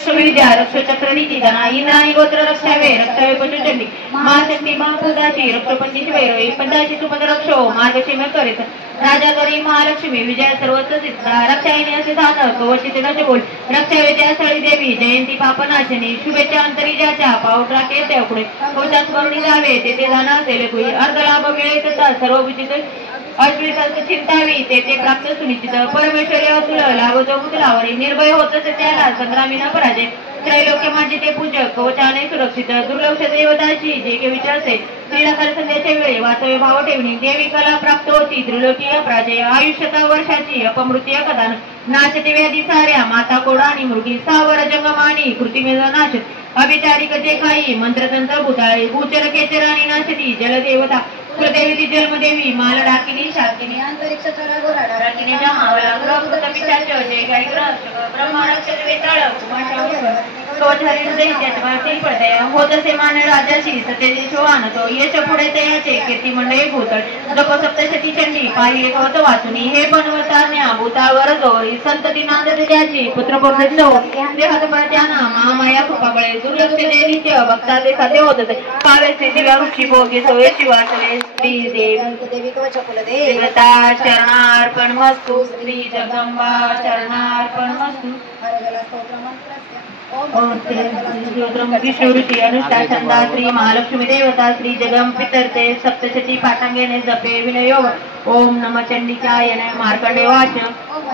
विद्या रक्षचक्रनीती जना इंद्राणी गोत्र रक्षावे रक्षावे पशुचंडी महाशक्ती महाभूताची रक्षपंचीची वैरवी पंचाची सुपद रक्षो मार्गशीमे करीत राजा करी महालक्ष्मी विजय सर्वस्व सिद्धा रक्षायनी असे साधन कवचित नचे बोल रक्षावे त्या स्थळी देवी जयंती पापनाशिनी शुभेच्छा अंतरिजाच्या पाऊट राखे त्या पुढे कोशात स्मरणी जावे तेथे जाणं असेल कुई अर्ध लाभ मिळेल तसा सर्व विचित अश्वित चिंतावी ते प्राप्त सुनिश्चित परमेश्वरी अतुल लाभ जो मुलावरी निर्भय होत त्याला संग्रामी न पराजय त्रैलोक्य माझे ते पूजक कवचाने सुरक्षित दुर्लक्ष देवताची जे के विचारते श्रीनगर संध्याच्या वेळी वाचवे भाव ठेवणी देवी कला प्राप्त होती त्रिलोकीय प्राजय आयुष्यता वर्षाची अपमृत्य कदान नाचते व्याधी साऱ्या माता कोडा आणि मृगी सावर जंगमानी कृतिमेद नाच अभिचारिक जे काही मंत्रतंत्र भूताळे भूचर केचर आणि नाचती जलदेवता कुलदेवी जन्मदेवी माल डाकिनी शाकिनी अंतरिक्ष राकिनी जमावला ग्रहभूत पिशाच जय गाई ब्रह्मा नक्षत्र वेताळ होत असे मान राजाशी सत्यजी आणतो यश पुढे तयाचे कीर्ती मंडळी भूतळ जप सप्तशती चंडी पाहिजे होत वाचुनी हे बनवताज्ञा भूताळवर जोरी संतती नांद त्याची पुत्र देहात प्रत्याना महामाया कृपाबळे दुर्लक्ष दे नित्य भक्ता ते साध्य होत पावेचे दिव्या वृक्षी भोगे सोये शिवाचले श्री देवी देवता चरणार्पण मस्तु श्री जगदंबा चरणार्पण मस्तु विष्णुऋषी अनुष्ठा छंदा श्री महालक्ष्मी देवता श्री जगम पितरते सप्तशती पाठांगेने जपे विनयोग ओम नम चंडिकाय नम मार्कंडे वाच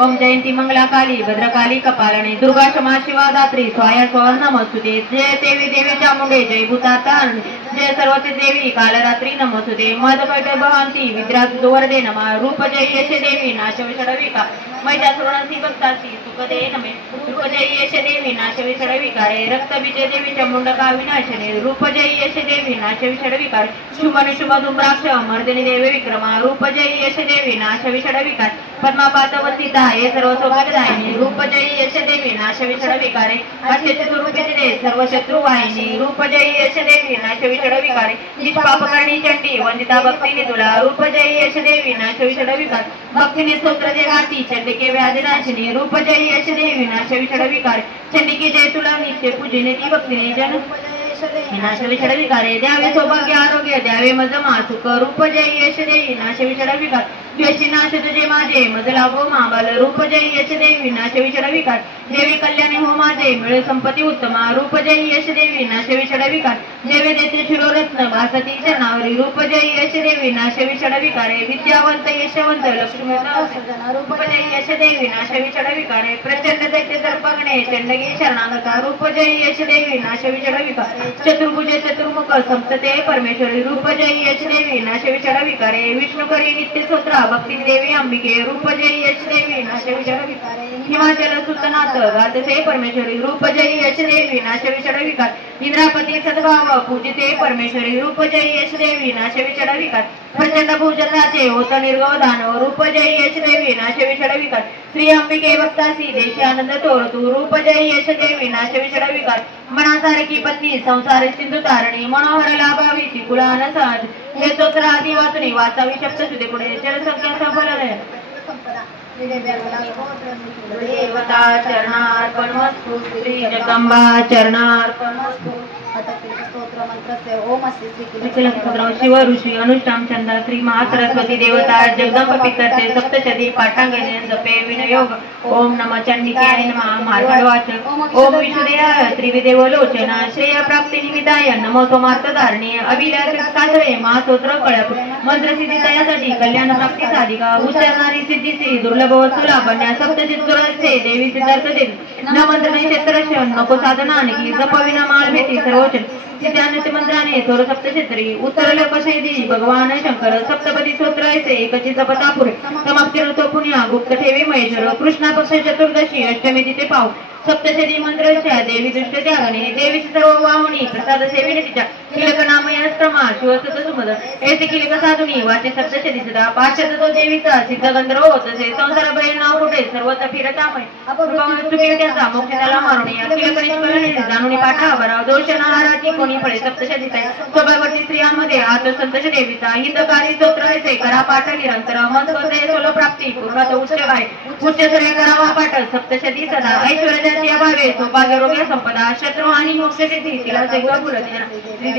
ओम जयंती मंगला काली भद्रकाली कपालने दुर्गा क्षमा शिवा दात्री स्वाया स्वर नमस्तुते जय देवी देवी चामुंडे जय भूतातारणे जय सर्वते देवी कालरात्री नमस्तुते मदकट भवांती विद्रात वरदे नमा रूप जय यश देवी नाश विषडविका महिषासुरनासी भक्तासी सुखदे नमे रूप जय यश देवी नाश विषडविकारे रक्त विजय देवी चमुंडका विनाशने रूप जय यश देवी नाश विषडविकारे शुभने शुभ दुम्राक्ष मर्दिनी देवी विक्रमा रूप जय यश देवी नाश विषडविकार पद्मापातवंतिता हे सर्व सौभाग्यदायिनी रूप जय यश देवी नाश विषडविकारे अष्टचतुर्भुजे सर्व शत्रु वाहिनी रूप जय यश देवी नाश विषडविकारे निष्पापकर्णी चंडी वंदिता भक्तीने तुला रूप जय यश देवी नाश विषडविकार भक्तीने स्तोत्र देवाती चंडिके व्याधिनाशिनी रूप जय यश देवी नाश विषडविकारे चंडिके जय तुला नित्य पूजने ती भक्तीने जन नाश विषडविकारे द्यावे सौभाग्य आरोग्य द्यावे मज मासुक रूप जय यश देवी नाश विषडविकार द्वेषी नाश तुझे माझे मज लाभो माबाल रूप जय यश देवी नाश विषडविकार देवी कल्याणी हो माझे मिळे संपत्ती उत्तमा रूप जय यश देवी नाश विषडविकार देवे देते शिरोरत्न भासती चरणावरी रूप जय यश देवी नाश विषडविकारे विद्यावंत यशवंत लक्ष्मी रूप जय यश देवी नाश विषडविकारे प्रचंड दैत्य दर्पगणे चंडगी शरणागता रूप जय यश देवी नाश विषडविकारे चतुर्भुज चतुर्मुख संतते परमेश्वरी रूप जय यश देवी नाश विषडविकारे विष्णुकरी नित्य स्तोत्र भक्ती देवी अंबिके रूप जय यश देवी नाश विषडविकारे हिमाचल सुतनाथ गातसे परमेश्वरी रूप जय यश देवी नाश विषडविकार इंद्रापती सद्भाव पूजिते परमेश्वरी रूप जय यश देवी नाश विषडविकार प्रचंड भूजनाचे होत निर्गव दानव रूप जय यश देवी नाश विषडविकार श्री अंबिके भक्तासी देशी आनंद तोरतू रूप जय यश देवी नाश विषडविकार मनासारखी पत्नी संसार सिंधू तारणी मनोहर लाभावी ती कुळान सहज हे स्तोत्र आदी वाचणे वाचावी शब्द सुदे पुढे जलसंख्या सफल देवता चरणार्पण मस्तु श्री जगदंबा चरणार्पण मस्तु शिव ऋषी अनुष्ठान चंदा श्री महासरस्वती देवता जगदंब पितरते सप्तशती पाठांगणे जपे विनयोग ओम नम चंडिकाय नमः मार्गवाच ओम विष्णुदेवाय त्रिविदेव लोचना श्रेय प्राप्ती निमित्ताय नमो सोमार्थधारणे अभिलाष साधवे महास्तोत्र कळप मंत्र सिद्धी तयासाठी कल्याण प्राप्ती साधिका उच्चारणारी सिद्धीची दुर्लभ वस्तू लाभण्या सप्तचित सुराचे देवी सिद्धार्थ देवी न मंत्र क्षेत्रशन नको साधना आणखी जपविना माल भेटी सर्वोच्च सिद्धांत मंत्राने थोर सप्तक्षेत्री उत्तर लोकशैदी भगवान शंकर सप्तपदी स्तोत्र ऐसे एकची जपता पुरे समाप्ती ऋतो पुण्या गुप्त ठेवी महेश्वर कृष्णा पक्ष चतुर्दशी अष्टमी तिथे पाव सप्तशती मंत्रच्या देवी दृष्ट त्यागणे देवीची सर्व वावणी प्रसाद सेविने तिच्या किलक नामयास्त्रमा शिवसत सुमद ऐसे किलक साधुनी वाचे सप्तशती सदा पाश्चात तो देवीचा सिद्ध गंधर्व होत असे संसार बैल नाव कुठे सर्वत्र फिरतामय चुके त्याचा मोक्ष त्याला मारुणी किलक निष्कलने जाणून पाठावर दोष नहाराची कोणी फळे सप्तशतीचा स्वभावती स्त्रियांमध्ये आत संतोष देवीचा हितकारी स्तोत्र ऐसे करा पाठ निरंतर मन सोल प्राप्ती पूर्णत उच्च गाय उच्च सर्व करावा पाठ सप्तशती सदा ऐश्वर्य ज्याची अभावे सौभाग्य रोग्य संपदा शत्रू आणि मोक्ष सिद्धी तिला सैव पुरते श्री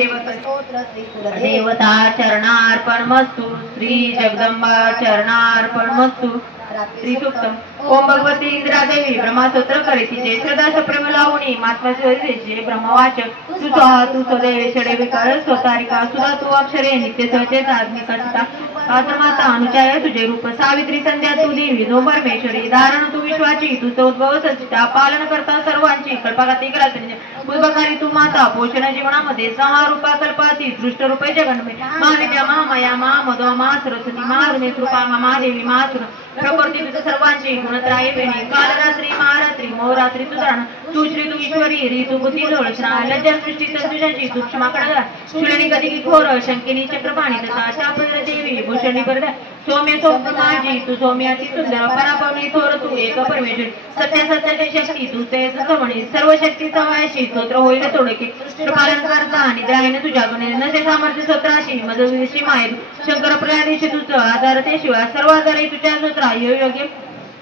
देवता चरणार्पणमस्तु श्री जगदंबा चरणार्पणमस्तु श्री सुक्त ओम भगवती इंद्रा देवी ब्रह्मसूत्र करीतीचे श्रद्धा सप्रेम लावणी महात्मा ब्रह्मवाचक तू स्वाहा तू स्वदेव षडे विकार स्वतारिका सुधा तू अक्षरे नित्य सहचेत आत्मिका चिता माता अनुचाय तुझे रूप सावित्री संध्या तू देवी नो परमेश्वरी धारण तू विश्वाची तुझं उद्भव सचिता पालन करता सर्वांची कल्पकाती करात्री उद्भकारी तू माता पोषण जीवनामध्ये सहा रूपा कल्पाती दृष्ट रूपे जगन्मे महाविद्या महामाया महामधो सरस्वती महारुणे कृपा महादेवी महासुर प्रकृती तुझ सर्वांची गुणत्राय वेणी कालरात्री महारात्री मोहरात्री तुझाण तू श्री तू ईश्वरी ऋतू बुद्धी लोळचना लज्जा सृष्टी तुझ्याची तू क्षमा कळला शुलणी कधी घोर शंकिनी चक्रपाणी तथा चापद्र देवी भूषणी बरड्या सौम्य सोम माझी तू सौम्याची सुंदर परापवनी थोर तू एक परमेश्वर सत्य सत्याची शक्ती तू ते समणी सर्व शक्ती समायाशी स्तोत्र होईल तोडके पालन करता निद्राहीन तुझ्या गुणे नसे सामर्थ्य स्तोत्राशी मधुविषी माहेर शंकर प्रयादिशी तुझं आधार ते शिवाय सर्व आधारे तुझ्या स्तोत्रा योग्य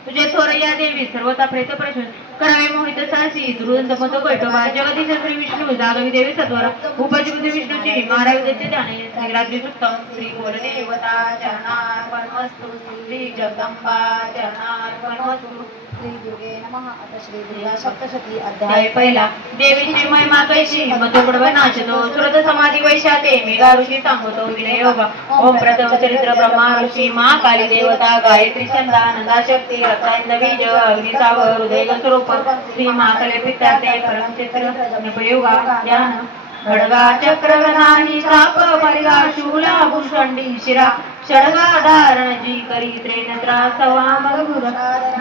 तुझे थोर या देवी सर्वता प्रेत प्रश्न करावे मोहित सासी दुर्गंध मत कैटवा जगदीश श्री विष्णू जागवी देवी सत्वर उपजगुदी विष्णूची महाराज जाणे श्री रात्री उत्तम श्री देवता चरणार्पणमस्तु श्री जगदंबा चरणार्पणमस्तु श्री दुर्गे नमः आता श्री दुर्गा सप्तशती अध्याय पहिला देवीची महिमा कैशी मधुगुण नाचतो सुरत समाधी वैशाते मेघा ऋषी सांगतो विनय योगा ओम प्रथम चरित्र ब्रह्मा ऋषी महाकाली देवता गायत्री छंदा नंदा शक्ती रत्नांद बीज अग्निसाव हृदय स्वरूप श्री महाकाले पित्ताते परमचित्र योगा ध्यान खडगा चक्र गणानी साप परिगा शूला भूषंडी शिरा षडगाधारण जी करी त्रेनत्रा सवा मधुर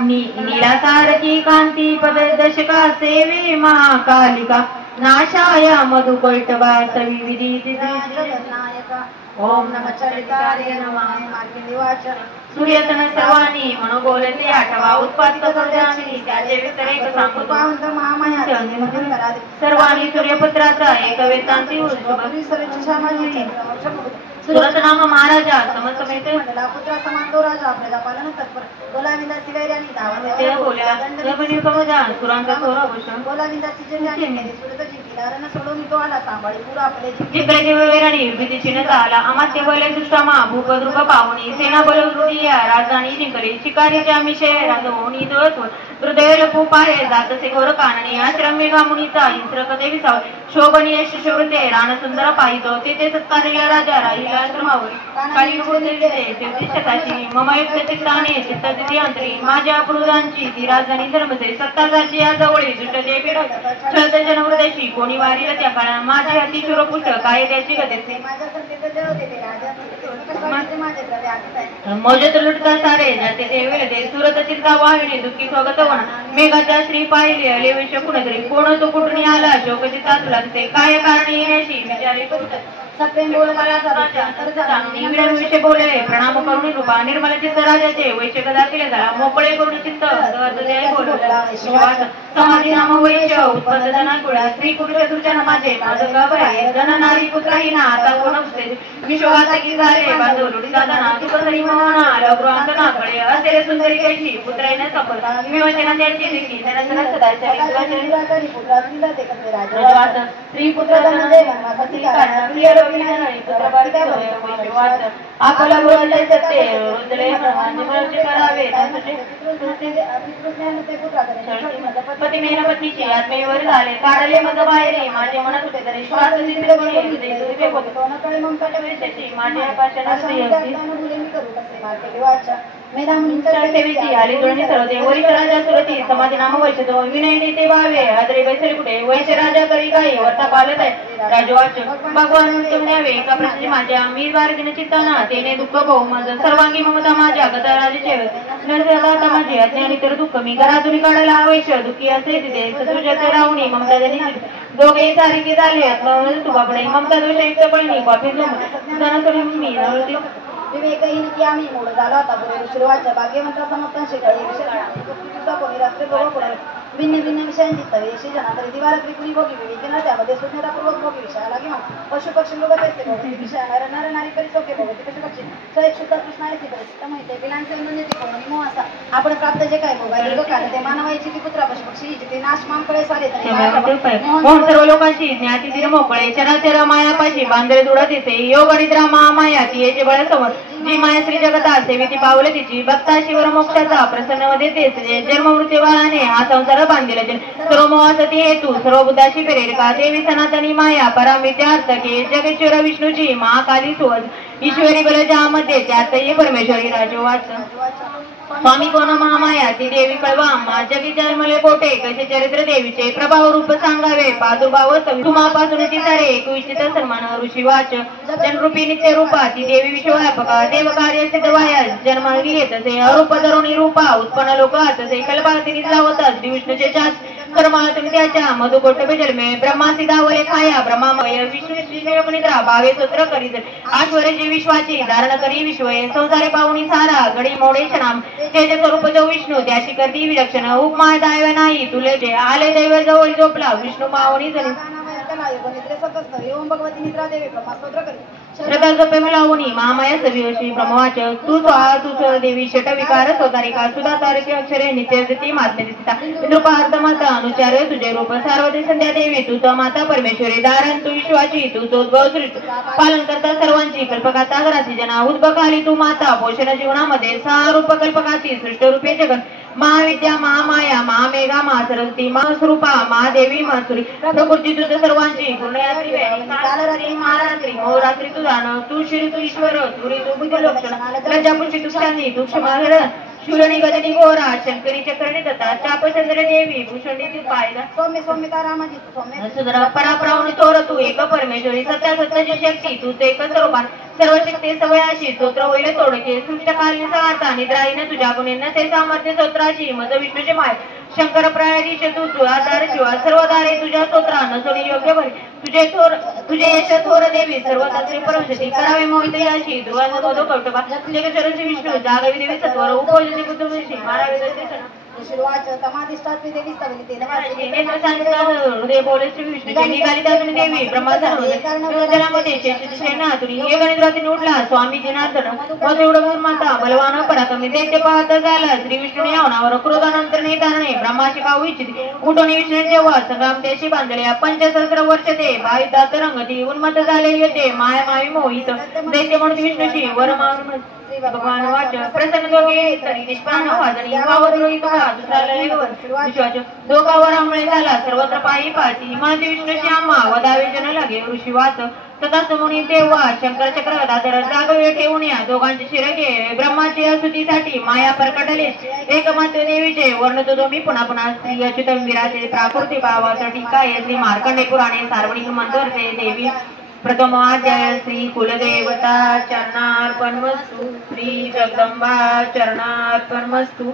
नीलासारची कांती पद दशका सेवे महाकालिका नाशाय मधु कैटवा सवी विधी ओम नमः चरितार्य नमः सूर्यतन सर्वांनी मनोगोलते आठवा उत्पादित सर्वांनी त्याचे व्यतिरेक सांगतो सर्वांनी सूर्यपुत्राचा एक वेदांती सुरत नाम महाराजा समसमेत पुत्रा समांतो राजा प्रजापालन तत्पर गोलाविंदाची वैर्यानी धावा ते बोलला जबनी कमजा सुरांचा थोरा भूषण गोलाविंदाची जन्याने केली सुरत जिंकला रण सोडून तो आला सांभाळी पुरा आपले जिंकले वैराणी विधीची न आला अमात्य बोले दुष्टामा भूपद्रुप पावणी सेना बलवृत्ती राजधानी जिंकली शिकारीच्या मिशे राजवणी दोत हृदय लपू पाये जातसे घोर काननी आश्रम मेघा मुनीचा इंद्र कथे विसाव शोभनीय शिशुवृते रान सुंदर पाहितो तेथे सत्कार्य राजा राहिला काली शताशी ममयुक्त चित्ताने चित्तदिती अंतरी माझ्या पुरुषांची ती राजधानी धर्मसे सत्ताजाची या जवळी दुष्टजय पीड छळत जनहृदयशी कोणी वारीला त्या काळा माझे अति शूरपुष्ट काय त्याची गतेसे मौजत लुटता सारे जाते ते वेळते सुरत चिंता वाहिनी दुःखी स्वागत वन मेघाच्या श्री पाहिले अले विश्व कुणतरी कोण तो कुठून आला शोक चित्तात लागते काय कारण येण्याशी विचारे सत्यम बोल मला विषय बोले प्रणाम करुणी रूपा निर्मल चित्त राजाचे वैश्य गदातील झाला मोकळे करुण चित्त समाधी नाम वैश्य उत्पन्न जनाकुळा स्त्री पुरुष दुर्जन माझे जन नारी पुत्रहीना आता कोण विश्वाचा की झाले बांधव लुटीचा दना तुकसरी मोहना लग्रांतना कळे असे सुंदरी कैशी पुत्राईने सफल विवचना त्यांची देखी स्त्री पुत्र आपला बोलले सत्य रुद्रे करावे पती मेन पत्नीची आत्मेवर झाले काढले मग बाहेर माझे म्हणत होते तरी श्वास माझ्या सेवेची आली जुळणी सर्वते वैश्य राजा सुरती समाधी नाम वैश्य विनय नेते भावे आदरे बैसरी कुठे वैश्य राजा करी काही वर्ता पालत आहे राजवाच भगवान न्यावे एका प्रश्नी माझ्या मी बारगिन चित्ताना तेने दुःख भाऊ माझं सर्वांगी ममता माझ्या गता राजाचे नरदाता माझे अज्ञानी तर दुःख मी घरातून काढायला वैश्य दुःखी असे तिथे सतुजाचे राहुणी ममता जनी दोघे सारखे झाले तू बापडे ममता दोष युक्त बहिणी कॉफी जण मी विवेकहीन की आम्ही मूळ झाला होता बरोबर सुरुवातच्या भाग्यवंता समर्थांशी सुद्धा कोणी रात्री भोग पडेल भिन्न भिन्न विषयांची तरी जनातरी दिवारात्री कुणी भोगी विवेचना त्यामध्ये शून्यतापूर्वक भोगी विषयाला घेऊन पशु पक्षी लोक असते भोगती विषय नर नारी करी सोके भोगती पशु पक्षी स्वयं शुद्ध कृष्ण आहे परिस्थिती माहिती आहे बिलांचे म्हणजे कोणी असा आपण प्राप्त जे काय भोगायला लोक आले ते मानवायची ती पुत्रा पशु पक्षी ते नाश मानकडे सारे सर्व लोकांची ज्ञाती तीर मोकळे चराचर मायापाशी बांधळे दुडत येते योग निद्रा महामाया ती याचे बळ समोर जी माया श्री जगता सेविती पावले तिची भक्ता शिवर मोक्षाचा प्रसन्न मध्ये तेच जन्म मृत्यूवाने हा संसार बांधलेला जन सर्व मोहासती हेतू सर्व बुद्धाची प्रेरिका देवी सनातनी माया परामित्यार्थ के जगेश्वर विष्णूची महाकाली सुवज ईश्वरी बलजामध्ये त्यातही परमेश्वरी राजवाच स्वामी कोण महामाया ती देवी कळवा मा जगी जन्मले कोटे कसे चरित्र देवीचे प्रभाव रूप सांगावे प्रादुर्भाव तुम्हापासून ती सारे एक विचित सन्मान ऋषी वाच जनरूपी नित्य रूपा ती देवी विश्वव्यापका देव कार्य सिद्ध वाया जन्म घेत असे अरूप धरुणी रूपा उत्पन्न लोक असे कल्पाती लावतात श्री विष्णूचे चाच कर्मातून त्याच्या मधुकोटभे जन्मे ब्रह्मासी दावरे खाया ब्रह्मामय विष्णू निद्रा भावे सूत्र करीत आश्वर्याची विश्वाची धारण करी विश्वये संसारे पाहुणी सारा गडी मोडे नाम तेज स्वरूप जो विष्णू त्याची करती विलक्षण उपमा दैव नाही तुले जे आले दैव जवळ झोपला विष्णू मावणी जणू श्रद्धा जपे मिळवणी महामाया सविवशी ब्रह्मवाच तू तुझ देवी षट विकार स्वतारिका सुधा तारके अक्षरे नित्यती मात्मेदिता नृपार्थ माता अनुचार तुझे रूप सार्वदे संध्या देवी तू माता परमेश्वरी दारण तू विश्वाची तू चोद्भव सृष्टी पालन करता सर्वांची कल्पकाता घराची जना उद्भकाली तू माता पोषण जीवनामध्ये सहा रूप कल्पकाची सृष्ट रूपे जगत महाविद्या महामाया महामेघा महासरस्वती महास्वरूपा महादेवी महासुरी प्रकृती तुझ सर्वांची पूर्णयात्री कालरात्री महारात्री मोरात्री तुझा तू श्री तू ईश्वर तुरी तू बुद्ध लक्षण लज्जापुष्टी तुक्षांनी तू क्षमाहरण शूलनी गजनी गोरा शंकरी चक्रणी दत्ता चापचंद्र देवी भूषणी तू पायला सौम्य सौम्यता रामाजी सुधरा पराप्रवणी चोर तू एक परमेश्वरी सत्या सत्याची शक्ती तूच एक स्वरूपान सर्व शक्ती सवयाशी स्तोत्र होईल तोडके सृष्टकालीन सार्था निद्राईन तुझ्या गुणेन ते सामर्थ्य स्तोत्राची मद विष्णूचे माय शंकर प्रायधीश तू तुळाधार शिवा सर्व दारे तुझ्या स्तोत्रान सोनी योग्य भरी तुझे यश थोर देवी सर्व तत्रे परमशती करावे मोहित याशी ध्रुवांना मधो कौटुका जगचरची विष्णू जागवी देवी सत्वर उपोजनी बुद्धविषी मारावे दर्शन हृदय बोले श्री विष्णू निघाली त्यातून देवी ब्रह्मामध्ये हे गणित उठला स्वामी जनार्दन मधुडून माता बलवान पराक्रमी दैत्य पाहत झाला श्री विष्णूने यावनावर क्रोधानंतर नेताने ब्रह्माशी पाहू इच्छिते उठून विष्णू जेव्हा संग्राम देशी बांधल्या 5,000 वर्ष ते भावितात रंगती उन्मत झाले येते माया मावी मोहित दैत्य म्हणून विष्णूची वर मारून भगवान वाच प्रसन्न दोघे तरी निष्पान वाजणी वावरोही तुका दुसरा विश्वाच दोघावर आंबळे झाला सर्वत्र पायी पाळती माती विष्णूची आम्हा वदावे जन लागे ऋषी वाच सदा समुनी तेव्हा शंकर चक्र दादर जागवे ठेवून या दोघांचे शिरगे ब्रह्माची असुतीसाठी माया प्रकटले एकमात्र देवीचे वर्णतो दोमी पुन्हा पुन्हा स्त्री अच्युतम विराचे प्राकृती भावाचा टीका श्री मार्कंडे पुराणे सार्वजनिक मंत्रते देवी प्रथम अध्याय श्री कुलदेवता चरणार्पणमस्तु श्री जगदंबा चरणार्पणमस्तु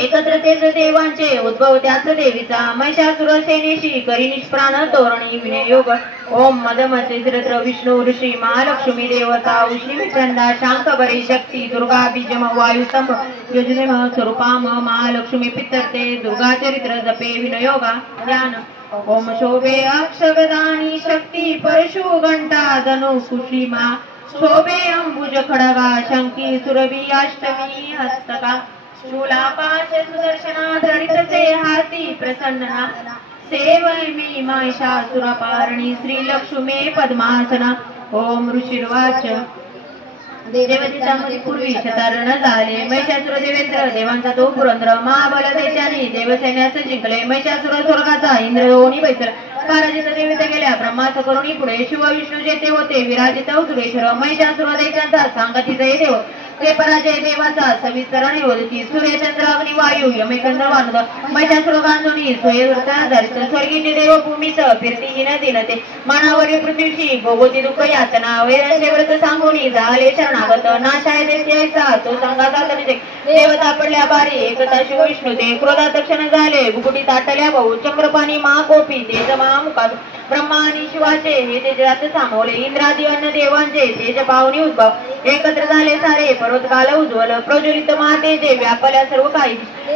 एकत्र तेच देवांचे उद्भव त्याच देवीचा महिषासुर सेनेशी करी निष्प्राण तोरणी विनियोग ओम मदमते श्रीत्र विष्णू ऋषी महालक्ष्मी देवता उष्णी विचंडा शांकबरी शक्ती दुर्गा बीजम वायुस्तंभ योजने स्वरूपाम महालक्ष्मी पितरते दुर्गा चरित्र जपे विनयोगा ज्ञान ओम शोभे अक्षगदानी शक्ती परशु घंटा धनु कुशीमा शोभे अंबुज खडगा शंकी सुरभी अष्टमी हस्तका शूलापाश सुदर्शना धरितसे हाती प्रसन्ना सेवय मी महिषासुरपारणी श्रीलक्ष्मी पद्मासना ओम ऋषिर्वाच देवतेच्यामध्ये पूर्वी शतारण झाले महिषासुर देवेंद्र देवांचा तो पुरंद्र महाबल दैत्याने देवसैन्यास जिंकले महिषासुर स्वर्गाचा इंद्र होऊन बैसला काराजित देवता गेल्या ब्रह्मास करुणी पुढे शिव विष्णू जेते होते विराजित सुरेश्वर महिषासुर दैत्यांचा सांगतीचे देव ते पराजय देवाचा सविस्तर निरोधती सूर्य चंद्र अग्नि वायू यमेकंद वानद महिषासुर गांजोनी स्वयंवृत्ताधारित स्वर्गीचे देव भूमीच फिरतीहीन दिनते मानावरील पृथ्वीची भोगोती दुःख यातना वैरांचे व्रत सांगूनी झाले शरणागत नाशाय देत्याचा तो सांगाचा तनिजे देवता पडल्या बारी एकता शिव विष्णू ते क्रोधात क्षण झाले बुकुटी ताटल्या भाऊ चक्रपाणी महाकोपी तेज महामुखात ब्रह्मा आणि शिवाचे हे तेजात सामवले इंद्रादी अन्न देवांचे तेज पावनी उद्भव एकत्र झाले सारे पर्वतकाल उज्ज्वल प्रज्वलित महातेजे व्यापल्या सर्व काही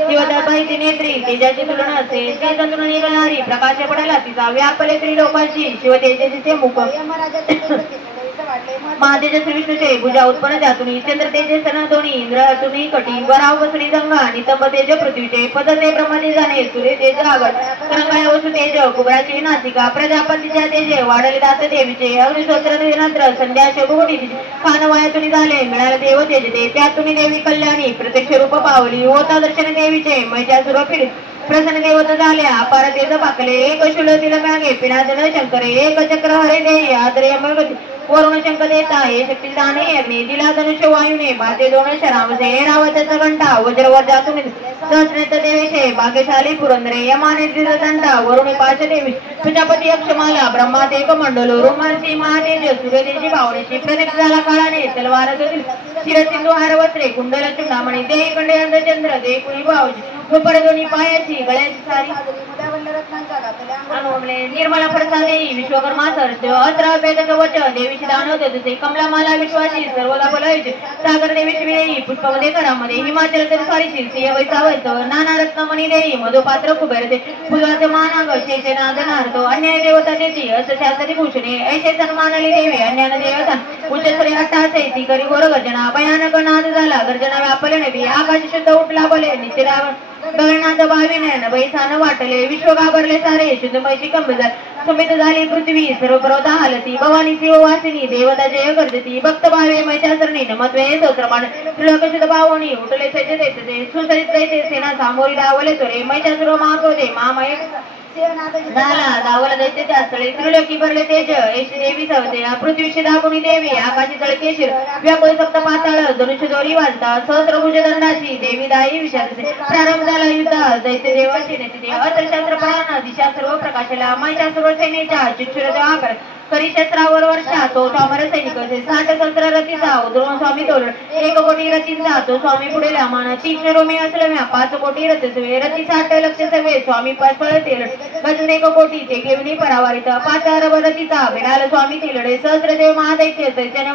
दिवदार पाहिजे नेत्री तेजाची तुलना असे तेजातून निघणारी प्रकाश पडाला तिचा व्यापले त्रिलोकाची शिव तेजस्वीचे मुख महातेज श्री विष्णूचे भुजा उत्पन्न त्यातून चंद्र तेजे सन दोन्ही इंद्र अतुनी कटी वराव बसुनी गंगा नितंब तेज पृथ्वीचे पद ते ब्रह्मते जाणे सूर्य तेज आगळ तरंगाय वसु तेज कुबराची नासिका प्रजापतीच्या तेजे वाढले दात देवीचे अग्निश्रोत्र नंतर संध्या शोभोटी कानवायातून झाले मिळाले देव तेज ते त्यातून देवी कल्याणी प्रत्यक्ष रूप पावली होता दर्शन देवीचे मैच्या फिर प्रसन्न देवत झाल्या अपार तेज पाकले एक शुल तिला मागे पिनाजन शंकरे एक चक्र हरे देई आदरे अमृत वरुण शंकर देता हे शक्ती दाने अग्नी दिला धनुष्य वायुने बाते दोन शरावसे रावताचा घंटा वज्रवर जातून सहस्रेत देवीचे भाग्यशाली पुरंदरे यमाने दंडा वरुण पाश देवी प्रजापती अक्षमाला ब्रह्मात एक मंडल रोमांची महातेज सूर्यदेशी भावनेची प्रदीप झाला काळाने तलवार शिरसिंधू हार वस्त्रे कुंडल चुंडामणी देही कंडे अंधचंद्र देही कुणी भावजी दुपार दोन्ही पायाची गळ्याची सारी निर्मला प्रसाद देई विश्वकर्मा सर्ज अत्र वेद कवच देवीची दानव तुझे कमला माला विश्वाची सर्वदा बोलायचे सागर देवीची देई पुष्पमध्ये करामध्ये हिमाचल तर सारी शिरसी वैसावत नाना रत्नमणी देई मधुपात्र कुबेर दे फुलाचे मानाग शेषे नादनार्थ अन्याय देवता देती अस शास्त्री भूषणे ऐसे सन्मानली देवी अन्यान देवता उच्चस्वरी अट्टासे ती करी गोर गर्जना भयानक नाद झाला गर्जना व्यापले नवी आकाश शुद्ध उठला बोले निश्चित गगनाथ भाविने बैसान वाटले विश्व घाबरले सारे शुद्धमयची कंबजार समित झाली पृथ्वी सर्व पर्वता हालती भवानी शिव वासिनी देवता जय गर्जती भक्त भावे मैचासरणी नमत्वे स्तोत्रमान त्रिलोक शुद्ध भावनी उठले सज्ज देते सुसरित दैते सेना सामोरी धावले चोरे मैचासुर महाक्रोधे महामय झाला धावला दैत्य त्या स्थळे त्रिलोकी भरले तेज ऐशी देवी सवते पृथ्वीची दागुणी देवी आकाशी तळकेशीर व्यापळ सप्त पाताळ धनुष्य दोरी वाजता सहस्रभुज दंडाची देवी दाई विचारते प्रारंभ झाला युद्ध दैत्य देवाची नेते अर्थशास्त्र पळाना दिशा सर्व प्रकाशाला मायच्या सर्व सेनेच्या चिच्छुर आकार करी शस्त्रावर वर्षा तो स्वामर सैनिक 60 सहस्र रथीचा उद्रोण स्वामी तोरण 1 कोटी रथीचा तो स्वामी पुढे लामान तीक्ष्ण रोमी असलम्या 5 कोटी रथ सवे रथी 60 लक्ष सवे स्वामी पळ तेल गजून 1 कोटी ते घेऊन परावारित 5 अरब रथीचा विडाल स्वामी तिलडे सहस्रदेव महादैत्य सैन्य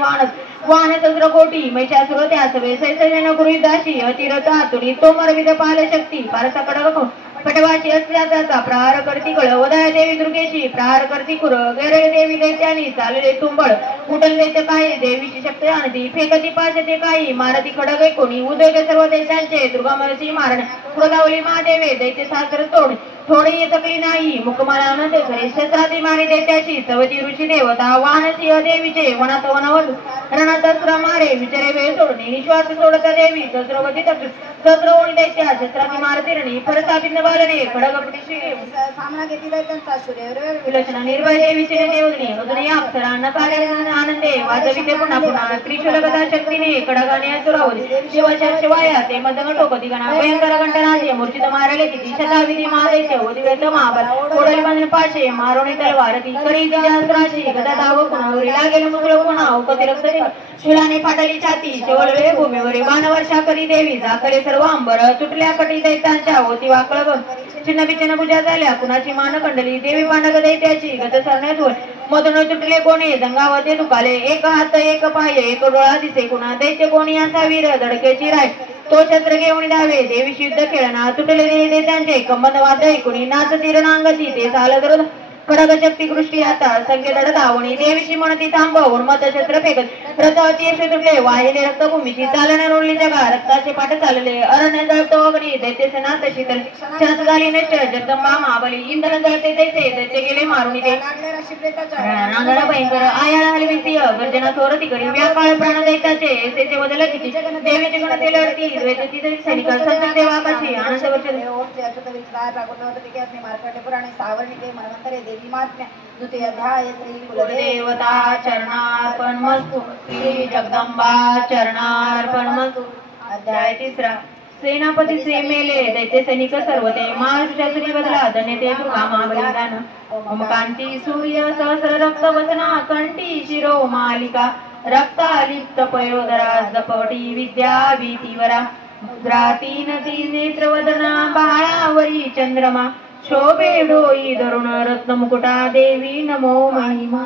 वाहन सहस्र कोटी मैशासुर त्या सवे सैन्य गुरुदाशी अतिरथ हातुरी तोमर विध पाल शक्ती पारसा कडक पटवाची असल्याचा प्रहार करती कळ उदय देवी दुर्गेशी प्रहार करती कुर गेरे देवी दैत्यानी चालले तुंबळ उठल देते काही देवीची शक्ती आणती फेकती पाशते काही मारती खडक कोणी उदय सर्व दैत्यांचे दुर्गामरसी मारण क्रोधावली महादेवे दैत्य सागर तोड थोडी येतकली नाही मुखमाला न खरे शस्त्राती मारी दैत्याची सवती ऋषी देवता वाहनसी देवीचे वनात वनवधू रणात अस्त्र मारे विचारे वेळ सोडणे निश्वास सोडत देवी सहस्रवती सहस्रवणी दैत्या शस्त्राती मारती रणी परस्थापित बालने खडगपटीशी सामना घेतली दैत्यांचा सूर्य विलक्षण निर्भय देवीचे देवदनी अजूनही अप्सरा नकारे आनंदे वाजविते पुन्हा पुन्हा त्रिशूल गदा शक्तीने खडगाने असुरावली शिवाच्या शिवाया ते मदंग टोकती गणा भयंकर घंटनाचे मूर्छित मारले तिथे शताविधी महादैत्य उदिवेत महाबल कोडली बांधून पाशे मारोणी तलवारती करी तिच्या अस्त्राची गदा धाव पुन्हा लागेल मुसळ पुन्हा औकती रक्त शिलाने फाटली छाती शेवळवे भूमीवरी बाणवर्षा करी देवी झाकले सर्व अंबर तुटल्या कटी दैत्यांच्या होती वाकळ चिन्ह बिचिन्ह पूजा झाल्या कुणाची मान कंडली देवी पांडग दैत्याची गत सरण्यात होय मधून तुटले कोणी दंगावते दुखाले 1 हात 1 पाय 1 डोळा दिसे कुणा दैत्य कोणी असा वीर धडकेची राय तो शस्त्र घेऊन धावे देवीशी युद्ध खेळना तुटले दैत्यांचे कंबन वादय कुणी नाच तीरणांगती ते चालत खडग शक्ती कृष्टी आता संकेत धावणी देवीची म्हणती थांबव उन्मत शस्त्र फेकत रथाची यश तुटले वाहिले रक्तभूमीची चालण्या रोडली जगा रक्ताचे पाठ चालले अरण्य जळतो अग्नी दैत्य सेना तशी तर शांत झाली नष्ट जगदंबा महाबली इंद्र जळते दैत्य दैत्य गेले मारून ते नांगरा भयंकर आयाळ हलविती गर्जना सोरती करी व्याकाळ प्राण दैत्याचे ऐसे बदल किती देवीची गणते लढती द्वैती सैनिक संत देवाकाशी आनंद वर्ष देवी महात्म्य द्वितीय अध्याय श्री कुलदेवता चरणार्पणमस्तु श्री जगदंबा चरणार्पणमस्तु अध्याय 3 सेनापती सेमेले दैत्य सैनिक सर्वते महाराष्ट्राची बदला धन्य ते दुर्गा महाबलिदान ओमकांती सूर्य सहस्र रक्त वसना कंठी शिरो मालिका रक्तालिप्त पयोदरा जपवटी विद्या भीतीवरा मुद्रा 3 नेत्रवदना बाळावरी चंद्रमा शोभे डोई धरुण रत्न मुकुटा देवी नमो महिमा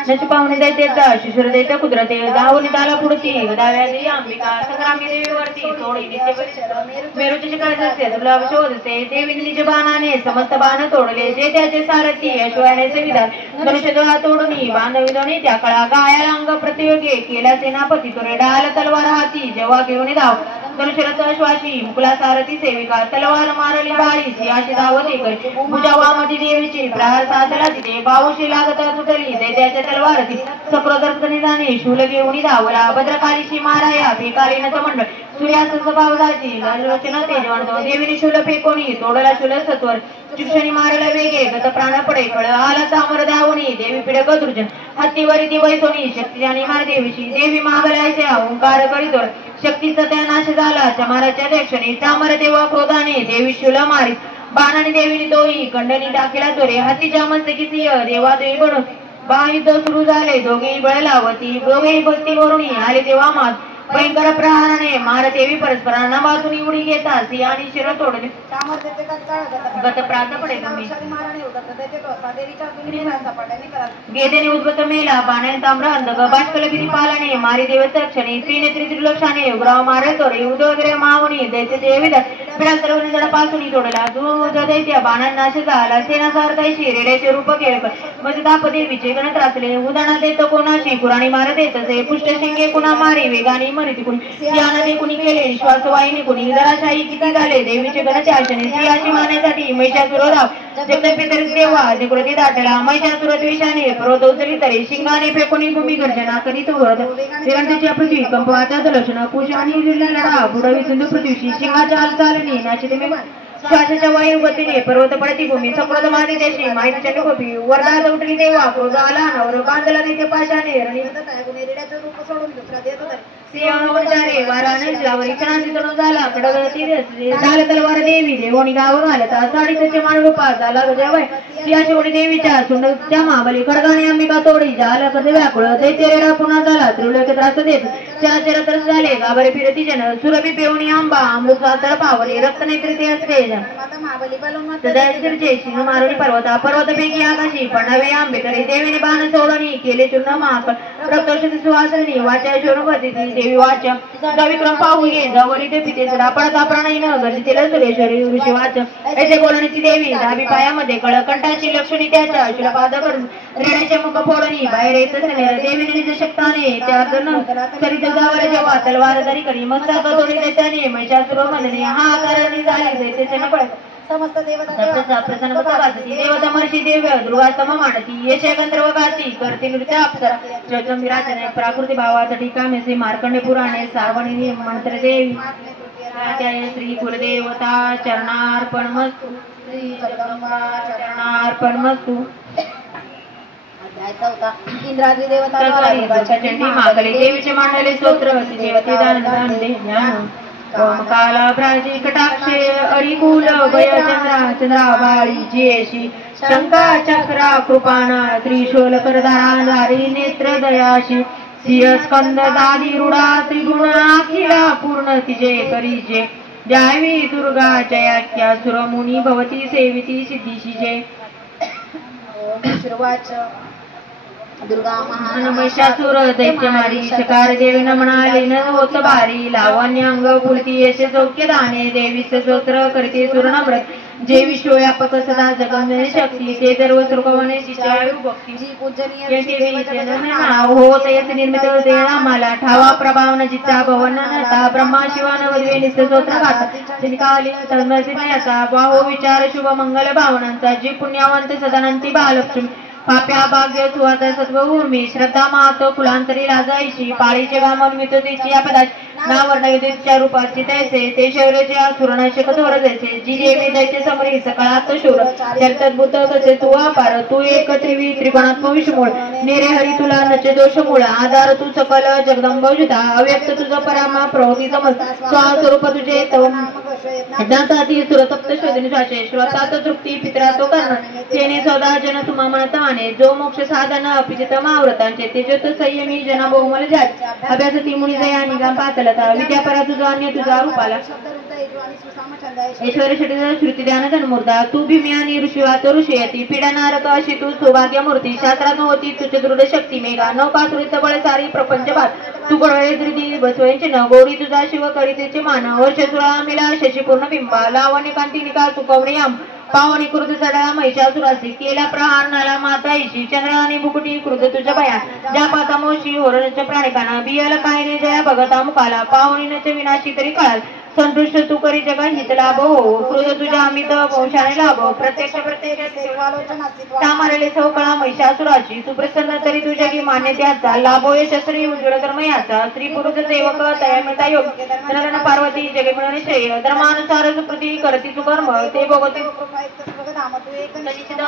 नच पाहुणे दैत्य शिशुर दैत्य कुदरते दावणी दाला पुढती दाव्या देवी अंबिका संग्रामी देवी वरती तोडी नित्य मेरूचे शिखरचे दुर्लभ शोधते देवी निज बाणाने समस्त बाण तोडले जे त्याचे सारथी यशवाण्याचे विधान धनुष्यदोळा तोडणी बांधविधोनी त्या कळा गाया अंग प्रतियोगे केला सेनापती तुरे डाल तलवार हाती जेव्हा घेऊन धाव धनुष्यरथ श्वासी मुकुला सारथी सेविका तलवार मारली बाळी सिंहाची धावते करी भुजा वामती देवीची प्रहार साधला तिथे बाऊशी लागत तुटली दैत्याच्या तलवारती सक्रोदर्थ निधाने शूल घेऊन धावला भद्रकालीशी माराया बेकालीन मंडळ सूर्यास स्वभावदाची रचना तेजवंत देवीने शूल फेकोनी तोडला शूल सत्वर शिक्षणी मारला वेगे गत प्राण पडे कळ आला सामर धावणी देवी पिडक दुर्जन हत्तीवरी ती वैसोनी शक्ती मार देवीची देवी मागलायच्या ओंकार करीतोर शक्तीचा त्या नाश झाला चमाराच्या देक्षणी चामर तेव्हा क्रोधाने देवी शूल मारी बाणाने देवीने तोही खंडणी टाकीला चोरे हत्तीच्या मस्तकी सिंह देवा देवी बनून महायुद्ध सुरू झाले दोघेही बळ लावती दोघेही भक्तीवरून आले तेव्हा मात भयंकर प्रहाराने मारदेवी परस्परांना बाजूनी उडी घेतात सिंहाने शिर तोडले गत प्रांत पडे तुम्ही गेदेने उद्भत मेला बाणाने ताम्र अंधक बाष्कलगिरी पालने मारी देव क्षणी त्रिनेत्री त्रिलक्षाने उग्राव मारे तोरे उदोग्रे मावणी दैत्य देवी पिढा सर्व जडपासून तोडला दूध दैत्य बाणांना नाश झाला सेनासार दैशी रेड्याचे रूप केळ मजदाप देवीचे गण त्रासले उदाहरण देत कोणाची कुराणी मारत येत असे पुष्टशिंगे कुणा मारी वेगाने मरिती कुणी सिंहाने कुणी केले विश्वास वाहिनी कुणी जराशाही किती झाले देवीचे गण त्याशने सिंहाची मारण्यासाठी महिषासुरराव जगदपितर देवा निकृती दाटला महिषासुर द्वेषाने पर्वत उचली तरी शिंगाने फेकुनी भूमी गर्जना करीत उघडत विरंतीच्या पृथ्वी कंपवाचा दलक्षण पुषानी लढा बुडवी सिंधू पृथ्वीची शिंगाच्या हालचालने नाचिते मे श्वासाच्या वायू गतीने पर्वत पडती भूमी सकृत मारी देशी माहितीच्या गोपी वरदात उठली देवा क्रोध आला नवर बांधला तिथे पाशाने रूप सोडून दुसरा देत सिंहावचारे वाराने जावरी क्षणाची तणू झाला कडगती झालं तलवार देवी देवणी गावून आल्या साडी त्याचे मानरूपा झाला हृदयवय सिंहाची ओढी देवीच्या सुंदरच्या महाबली खडगाने अंबिका तोडी झाला कसे व्याकुळ दैत्य रेडा पुन्हा झाला त्रिलोक त्रास देत चराचर तरस झाले गाभरे फिरती जन सुरभी पेवणी आंबा अमृता तळपावले रक्त नेत्रिते असते सिंह मारुनी पर्वतापैकी आकाशी पडावे आंबेकरी देवीने बाण सोडणी केले चूर्ण महाकळ रक्तौषधी सुवासनी वाचा शोरपती देवी वाचा विक्रम पाहू ये जवरी ते पिते पडता प्राणीन गरजेला सुरेश्वरी ऋषी वाच ऐसे बोलण्याची देवी दाबी पायामध्ये कळकंठाची लक्ष्मी त्याच्या शिलापाद करून रेड्याचे मुख फोडणी बाहेर येत देवीने निज शक्ताने त्या करीत जावर जेव्हा तलवार धरी करी मस्तक तोडी देत्याने महिषासुर म्हणणे हा कारणी झाली दैत्याचे न पडत समस्त देवता प्रसन्न देवता महर्षी देव्य दुर्गास्तम मांडती यशे गंधर्व गाती करते नृत्य अप्सरा जगंबिराचने प्राकृती भावात ठिकामेसे मार्कंडे पुराणे सार्वजनिक मंत्र देवी श्री कुलदेवता चरणार्पणमस्तु श्री जगदंबा चरणार्पणमस्तु इंद्राद्री देवता चंडी मागले देवीचे मांडले स्तोत्र देवते दान दे ज्ञान काला भ्राजी कटाक्षे अरिकुल भय चंद्राबाळी जेशी शंका चक्रा कृपाणा त्रिशूल करधारा नारी नेत्र दयाशी सिंह स्कंद दादी रुडा त्रिगुण अखिला पूर्ण तिजे करीजे द्यावी दुर्गा जयाख्या सुरमुनी भवती सेविती सिद्धीशी जय दुर्गा महिषासुर दैत्य मारी शकार देवी म्हणाले न होत भारी लावण्य अंग पुलती यशे सौख्य दाने देवी स्तोत्र करते सुरनम्रत जे विश्वव्यापक सदा जगन्य शक्ती ते सर्व सुरकवणे शिष्यायु भक्ती जी पूजनीय होत यश निर्मित होते आम्हाला ठावा प्रभाव न जिचा भवन नता ब्रह्मा शिवान वदवे नित्य स्तोत्र गाता काली तन्मसिता बाहो विचार शुभ मंगल भावनांचा जी पुण्यवंत सदानंती बालक्ष्मी पाप्या भाग्य सुवाता सत्व उर्मी श्रद्धा मातो कुलांतरी लाजायची पाळीचे गामन मितोतीची या पदाची नावर्णविदेच्या रूपाची तैसे ते शौर्याचे असुरनाशक थोर जैसे जी देवी दैत्य समरी सकळात शूर चरतद्भुत कसे तू अपार तू एक त्रिवी त्रिगुणात्म विषमूळ नेरे हरी तुला नचे दोष मूळ आधार तू सकल जगदंबजुता अव्यक्त तुझ परामा प्रवृत्ती समज स्वस्वरूप तुझे ज्ञाताती सुरतप्त शोधनी साचे श्रोतात तृप्ती पित्रा तो कर्ण तेने सदा जन तुम्हा म्हणताने जो मोक्ष साधन अपिजित माव्रतांचे तेजत संयमी जना बहुमल जात अभ्यास ती मुनी जया निगम पातलता विद्यापरा तुझा अन्य तुझा रूपाला आणि सुसाम छंद ऐश्वर्य श्रुती ध्यान धनमूर्ता तू भीमी आणि ऋषिवात ऋषयती पीडा नारक अशी तू सौभाग्य मूर्ती शास्त्रात होती तुझे दृढ शक्ती मेघा नौकासुरित बळ सारी प्रपंच भात तू गळळे धृती बसवायचे न गौरी तुझा शिव करितेचे मान वर्षसुरा मिला शशी पूर्ण बिंबा लावण्य कांतिनिका सुकवणीयाम पावनी कृत सडा महिषासुरासी केला प्रहार नाला माताईशी चंद्र आणि मुकुटी कृत तुझ्या बया ज्या पाता मोशी होरणच्या प्राणिकाना बियाला काय ने जया भगता मुखाला पावनीचे विनाशी तरी कळाल संतुष्ट तू करी जगा हित लाभ हो क्रोध तुझ्या अमित वंशाने लाभ प्रत्यक्ष तामारले सौकळा महिषासुराची सुप्रसन्न तरी तुझ्या की मान्यतेचा लाभो यशस्वी उज्ज्वल धर्म याचा स्त्री पुरुष सेवक तयामिता योग धनगण पार्वती जगे मिळणे श्रेय धर्मानुसार सुकृती करती सुकर्म ते भोगती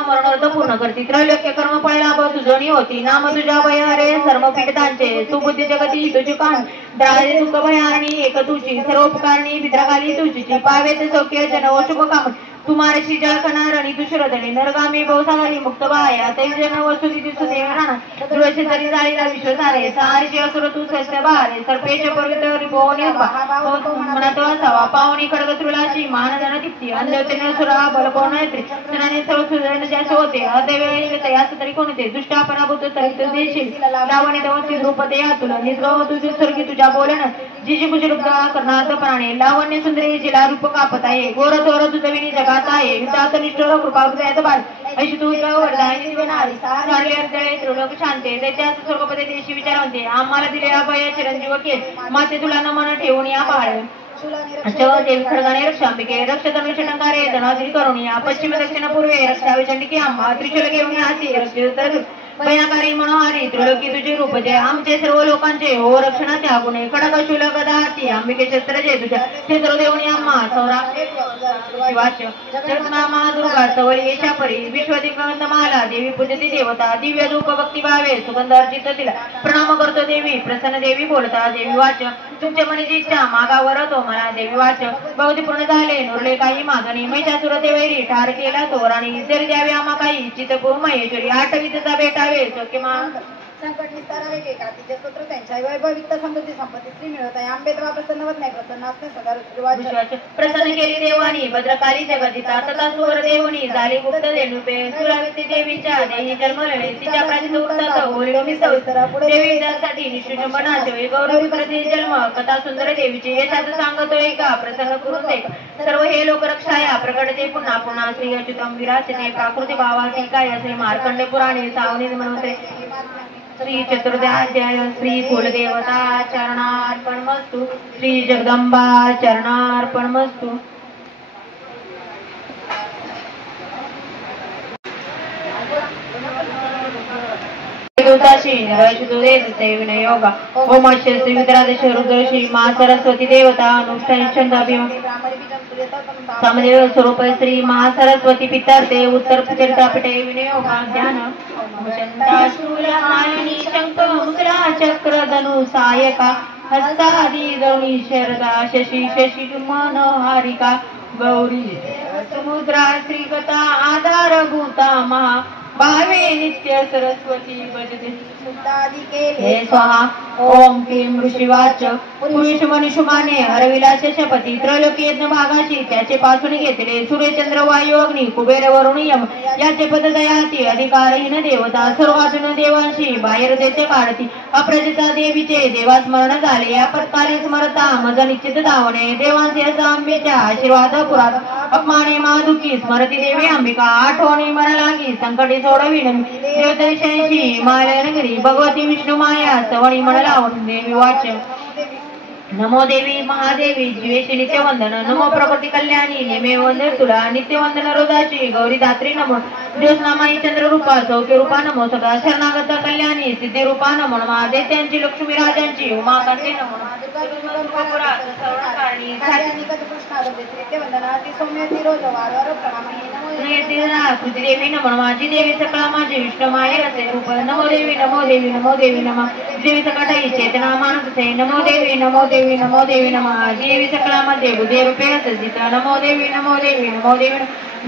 मरणोर्थ पूर्ण करती त्रैलोक्य कर्म फळ लाभ तुझणी होती नाम तुझ्या भयारे सर्व पीडितांचे तू बुद्धी जगती तुझी कान द्राळे सुख भयारणी एक तुझी सर्वोपकारणी विद्राकाली तुझी पावेचे सौख्य जन शुभ काम तुम्हारशी जळखणार आणि दुसरदणे नरगामी बहुसागरी मुक्त बाया तैजन वसुदी दिसुदे राणा तुळशी तरी जाळीला विश्वसारे सारशी असुर तू स्वस्त बहारे सर्पेश पवित्र रिपोनी मनात असावा पावनी खडग तुळाची मानधन दीप्ती अंधतेने सुरा बलपवण नेत्री सणाने सर्व सुधरण ज्याचे होते अदेवे तयास तरी कोणते दुष्टा पराभूत तरी देशील लावणी दवसी द्रुपदे तुला निद्रव तुझे स्वर्गी तुझ्या बोलन जिजी कुजरुप करणार प्राणे लावण्य सुंदरी जिला रूप कापत आहे गोर थोर तुझं विनी जगात आहे विचार निष्ठोर कृपा हृदयात बाळ ऐशी तू वरदायी जीवनारी सारले अर्धळे त्रिलोक शांते त्याच्याच स्वर्गपदे देशी विचार होते आम्हाला दिले अभय चिरंजीव के माते तुला नमन ठेवून या बाळ देवी खडगाने रक्षांबिके रक्ष धनुष्य टंकारे धनाद्री करुणिया पश्चिम दक्षिण पूर्वे रक्षा विचंडिके आंबा त्रिशूल घेऊन हाती रक्षित भयाकारी मनोहारी त्रिलोकी तुझे रूप जय आमचे सर्व लोकांचे हो रक्षणा त्या गुणे खडक शूल गदाची अंबिके शस्त्र जय तुझ्या क्षेत्र देवणी आम्हा सौरा शिवाच जगन्नामा दुर्गा सवळी येशापरी विश्वदिगंत माला देवी पूजती देवता दिव्य धूप भक्ती भावे सुगंध अर्जित तिला प्रणाम करतो देवी प्रसन्न देवी बोलता देवी वाच तुमच्या मनीची इच्छा मागावर तो मला देवी वाच भगवती पूर्ण झाले नुरले काही मागणी महिषासुर देवैरी ठार केला तो राणी जरी द्यावे आम्हा काही चितपूर महेश्वरी आठवीचा भेटावे सौख्यमान संकट निस्तारावे के कार्तिके स्तोत्र त्यांच्या वैभवित समृद्धी संपत्ती श्री मिळवत आहे आंबे तेव्हा प्रसन्न होत नाही प्रसन्न असते सदा प्रसन्न केली देवानी भद्रकाली जगदिता तथा सुवर देवनी झाली गुप्त देणुपे सुरावती देवीच्या देही जन्मले तिच्या प्राचीन उत्तात गोरिडोमी सविस्तर देवी त्यासाठी निशुंभनाचे गौरवी प्रति जन्म कथा सुंदर देवीची यशाच सांगतोय का प्रसन्न करून दे सर्व हे लोक रक्षाया प्रकटते पुन्हा पुन्हा श्री अच्युतम विराजते प्राकृती भावा टीकाय श्री मार्कंड पुराणे सावनी म्हणते श्री चतुर्ध्याध्याय श्री कुलदेवता चरणार्पणमस्तु श्री जगदंबा चरणार्पणमस्तु विनयोगा ओम श्री विद्रादश रुद्रश्री मा सरस्वती देवता अनुष्ठान छंदाभिम समदेव स्वरूप श्री महासरस्वती पितर्ते उत्तर तीर्थापीठे विनियोगा ध्यान चंदाशूलमालिनी शंख मुद्रा चक्र धनु सायका हस्तादी गौरी शरदा शशी शशी मनोहारिका गौरी समुद्रा श्रीगता आधार भूता महा भावे नित्य सरस्वती भजते हे स्वाहा ओम क्लीं ऋषिवाच पुरुष मनुष्यमाने हरविलास शपथी त्रैलोकी यज्ञ भागाशी त्याचे पासून घेतले सूर्यचंद्र वायू अग्नी कुबेर वरुण यम याचे पद दयाती अधिकारहीन देवता सर्वातून देवांशी बाहेर देते काढती अप्रजिता देवीचे देवास्मरण झाले या पत्काली स्मरता मज निश्चित धावणे देवांचे असा आंबेच्या आशीर्वाद पुरात अपमाने माधुकी स्मरती देवी अंबिका आठवणी मरा लागी संकटी सोडविन देवदर्शनशी हिमालय नगरी भगवती विष्णू माया सवणी मन लावून देवी वाच नमो देवी महादेवी जीवेशी नित्यवंदन नमो प्रकृती कल्याणी नेमे वंदन तुला नित्यवंदन रोदाची गौरी धात्री नमो ज्योत्स्नामाई चंद्र रूपा सौख्य रूपा नमो सदा शरणागत कल्याणी सिद्धी रूपा नमो महादेत्यांची लक्ष्मी राजांची उमाकांते नमो देवी नमो माझी देवी सकळा माझी विष्णू माये असे रूप नमो देवी नमो देवी नमो देवी नमः देवी सकटाई चेतना मानस नमो देवी नमो देवी नमो देवी नमः देवी सकळा मध्ये बुदेव पेस जिता नमो देवी नमो देवी नमो देवी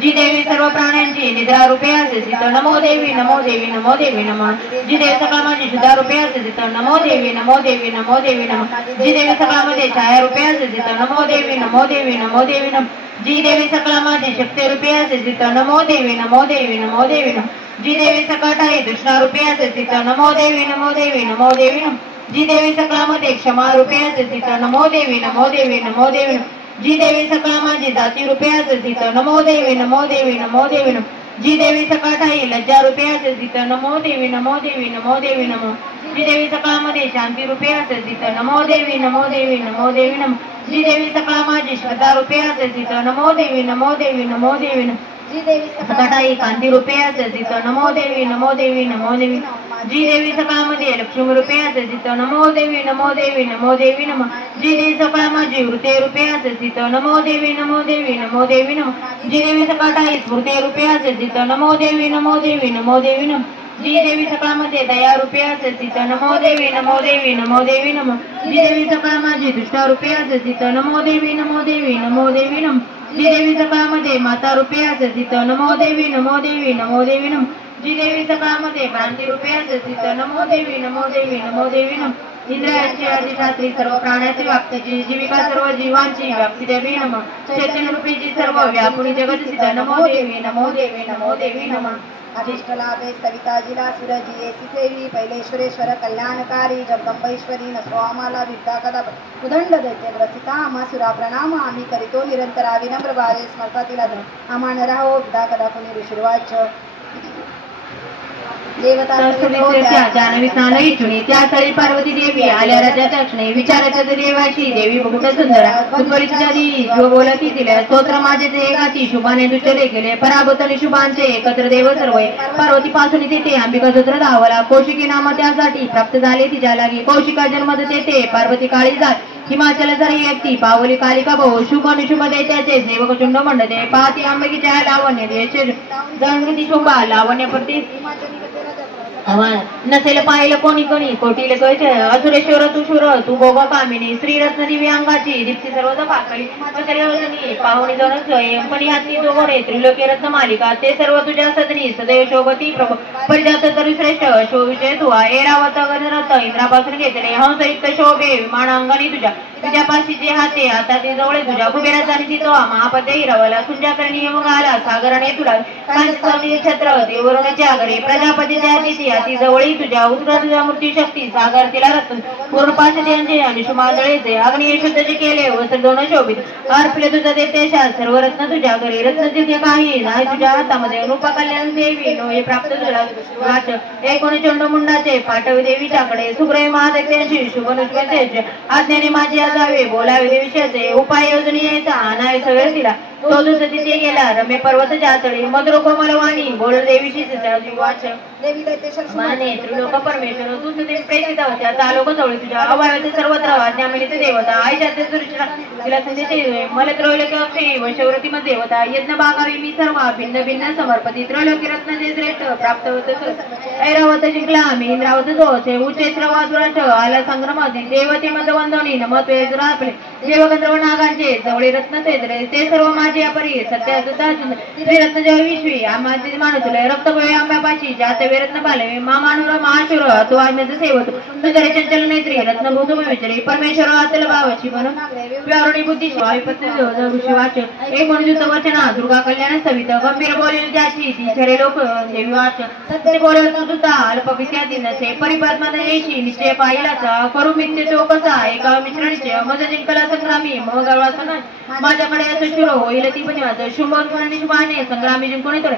जी देवी सर्व प्राण्यांची निद्रा रूपे असे तिथं नमो देवी नमो देवी नमो देवी नमः जी देवी सकळामध्ये शुद्धा रूपे असे तिथं नमो देवी नमो देवी नमो देवी नमः जी देवी सकळामध्ये छाया रूपे असे तिथं नमो देवी नमो देवी नमो देवी नमः जी देवी सकळामध्ये शक्ती रूपे असे तिथं नमो देवी नमो देवी नमो देवी नमः जी देवी सकळामध्ये कृष्णा रूपे असे तिथं नमो देवी नमो देवी नमो देवी नमः जी देवी सकळामध्ये क्षमा रूपे असे तिथं नमो देवी नमो देवी नमो देवी नमः जी देवी सकळामध्ये जाती रूपे असे तिथं नमो देवी नमो देवी नमो देवी नमः जी देवी सकळामध्ये लज्जा रूपे असे तिथं नमो देवी नमो देवी नमो देवी नमः जी देवी सकळामध्ये शांती रूपे असे तिथं नमो देवी नमो देवी नमो देवी नमः जी देवी सकळामध्ये श्रद्धा रूपे असे तिथं नमो देवी नमो देवी नमो देवी नमः जी देवी सकटाई कांती रूपे असे तिथं नमो देवी नमो देवी नमो देवी जी देवी सकाळमध्ये लक्ष्मी रूपे असे तिथं नमो देवी नमो देवी नमो देवी नमः जी देवी सकाळमध्ये वृते रूपे असे तिथं नमो देवी नमो देवी नमो देवी नमः जी देवी सकाळाई स्फूर्ते रूपे असे तिथं नमो देवी नमो देवी नमो देवी नमः जी देवी सकाळमध्ये दया रूपे असे तिथं नमो देवी नमो देवी नमो देवी नमः जी देवी सकाळमध्ये दुष्टा रूपे असे तिथं नमो देवी नमो देवी नमो देवी नमः जी देवी सकाळमध्ये माता रूपे असे तिथं नमो देवी नमो देवी नमो देवी नमः जी देवी सकाळमध्ये क्रांती रूपे असे तिथं नमो देवी नमो देवी नमो देवी नमः इंद्रियाची अधिष्ठात्री सर्व प्राण्याची व्याप्तीची जीविका सर्व जीवांची व्याप्ती देवी नमः चैतन्य रूपीची सर्व व्यापुणी जगत तिथं नमो देवी नमो देवी नमो देवी नमः अधिष्ठलाभे सविताजिला सुरजी येसी सेवी पैलेश्वरेश्वर कल्याणकारी जगदंबैश्वरी नसो आम्हाला विद्या कदा उदंड दैत्य ग्रसिता आम्हा सुरा प्रणाम आम्ही करीतो निरंतरा विनम्र भावे स्मरतातील आम्हा नराहो विद्या कदा कुणी ऋषिर्वाच जानवी स्नानही चुनी त्या स्थळी पार्वती देवी आल्या राजाच्या क्षणी विचाराच्या देवाशी देवी बघुट सुंदर उत्परीच्या जो बोलती दिल्या स्तोत्र माझे ते एकाची शुभाने दुष्टले गेले पराभूत आणि शुभांचे एकत्र देव सर्व पार्वती पासून तेथे अंबिका सूत्र धावला कौशिकी नाम त्यासाठी प्राप्त झाले तिच्या लागी कौशिका जन्म तेथे पार्वती काळी जात हिमाचल जरी व्यक्ती पावली कालिका भाऊ शुभ अनुशुभ दैत्याचे सेवक चुंड मंडते पाहती अंबिकेच्या लावण्य देश जागृती शोभा लावण्य प्रती नसेल पाहिलं कोणी कोणी कोटील कळचे असुरेश्वर तू शुर तू गोगा कामिनी श्रीरत्न दिव्य अंगाची दीप्ती सर्वदा पाकळी पाहुणी जण पण हाती जो गोडे त्रिलोकी रत्न मालिका ते सर्व तुझ्या सदनी सदैव शोभती प्रभू परिजात तरी श्रेष्ठ शो विजय तू ऐरावत गणरथ इंद्रापासून घेतले हंसयुक्त शोभे विमानांगणी तुझ्यापाशी जे हाते आता ते जवळ तुझ्या कुबेराचा आणि तिथं महापदे हिरवला तुझ्याकडे मग आला सागरने तुला कांचनी छत्र देवरुणीच्या आगरे प्रजापतीच्या तिथी अति जवळी तुझ्या उत्तर तुझ्या मूर्ती शक्ती सागर तिला रत्न पूर्णपाशी त्यांचे आणि शुमादळेचे अग्नी शुद्ध जे केले वस्त्र दोन शोभित अर्पले तुझं देतेशा सर्व रत्न तुझ्या घरी रत्न तिथे काही नाही तुझ्या हातामध्ये अनुपा कल्याण देवी नोहे प्राप्त तुला वाच एकोणी चंडमुंडाचे पाठवी देवीच्याकडे सुग्रह महादेवतेची शुभनुष्मेचे आज्ञाने माझी जावे बोलावे देवीचे उपाय योजनेचा आणावे सगळे तिला तो दुस तिथे गेला रमे पर्वत जातळी मधुर कोमल वाणी बोल देवीची वाच माने त्रिलोक परमेश्वर तू देवी प्रेषित होत्या चालोक जवळ तुझ्या अभावाचे सर्वत्र आज्ञामिनीत देवता आईच्या तिला संदेश मला त्रैलोक अक्षयी वशवृती मध्ये देवता यज्ञ बागावी मी सर्व भिन्न भिन्न समर्पती त्रैलोकी रत्न जे श्रेष्ठ प्राप्त होत ऐरावत जिंकला आम्ही इंद्रावत जोचे उच्चे श्रवासुराच आला संग्रमाधी देवते मदवंदनी नमत्वे आपले देवगंधर्व नागांचे जवळे रत्न ते सर्व माझे अपरी सत्या सुद्धा रत्न जय विश्वी आम्हाचे माणूस रक्तगोळे आंब्यापाशी जात रत्न पाले मामानुर महाशुर तो आम्याचे सेवक सुंदर चंचल नेत्री रत्नभूत विचारे परमेश्वर अतल भावाची म्हणून व्यावरणी बुद्धी शिवाच एक म्हणून वचना दुर्गा कल्याण सवित गंभीर बोलेल त्याची तिसरे लोक देवी वाच सत्य बोलत तुझा अल्पविख्याती नसे परिपात्मा येशी निश्चय पाहिलाचा करू मित्य तो कसा एका मिश्रणीचे मज जिंकला संग्रामी मग वाचना माझ्याकडे असं शुर होईल ती पण माझं शुभ आणि शुभाने संग्रामी जिंकून येतो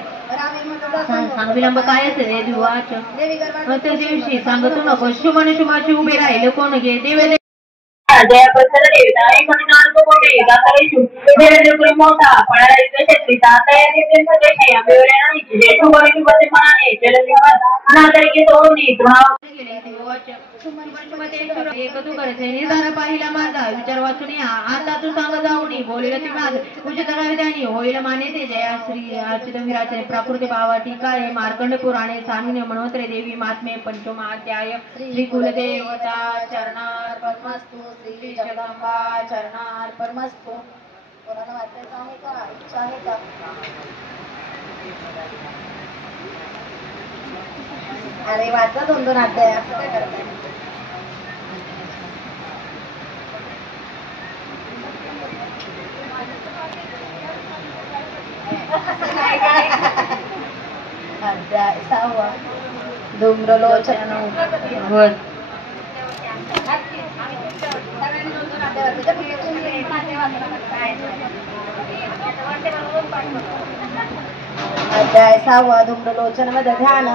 सांग विलंब काय असेल दिवाच त्या दिवशी सांगतो नको शुभ आणि शुभाची उभे राहिले कोण घे देवे जय प्रसन्न देवता एक नानक कोटे दातारेशु देवेंद्र मोठा पणाला क्षेत्री तातया देवतेचे आंबेवले नाही जे शुभ आणि शुभते मनाने जलनिवास नातरिके तोडणी तृणाव गेले देवाच एक तू करते निदान पाहिला माझा विचार वाचून या आता तू सांग जाऊनी बोलेल ती माझ उचित विधानी होईल माने ते जया श्री अर्चित विराचे प्राकृत भावा टीका आहे मार्कंड पुराणे सानुने मनोत्रे देवी महात्मे पंचमाध्याय श्री कुलदेवता चरणार परमस्तु श्री जगदंबा चरणार परमस्तु कोणाला वाचायचं आहे का? इच्छा आहे का? अरे वाचा 2-2 अध्याय, असं काय करताय? अध्याय 6 धूम्रलोचन अध्याय 6 धूम्रलोचन मध्ये ध्यान.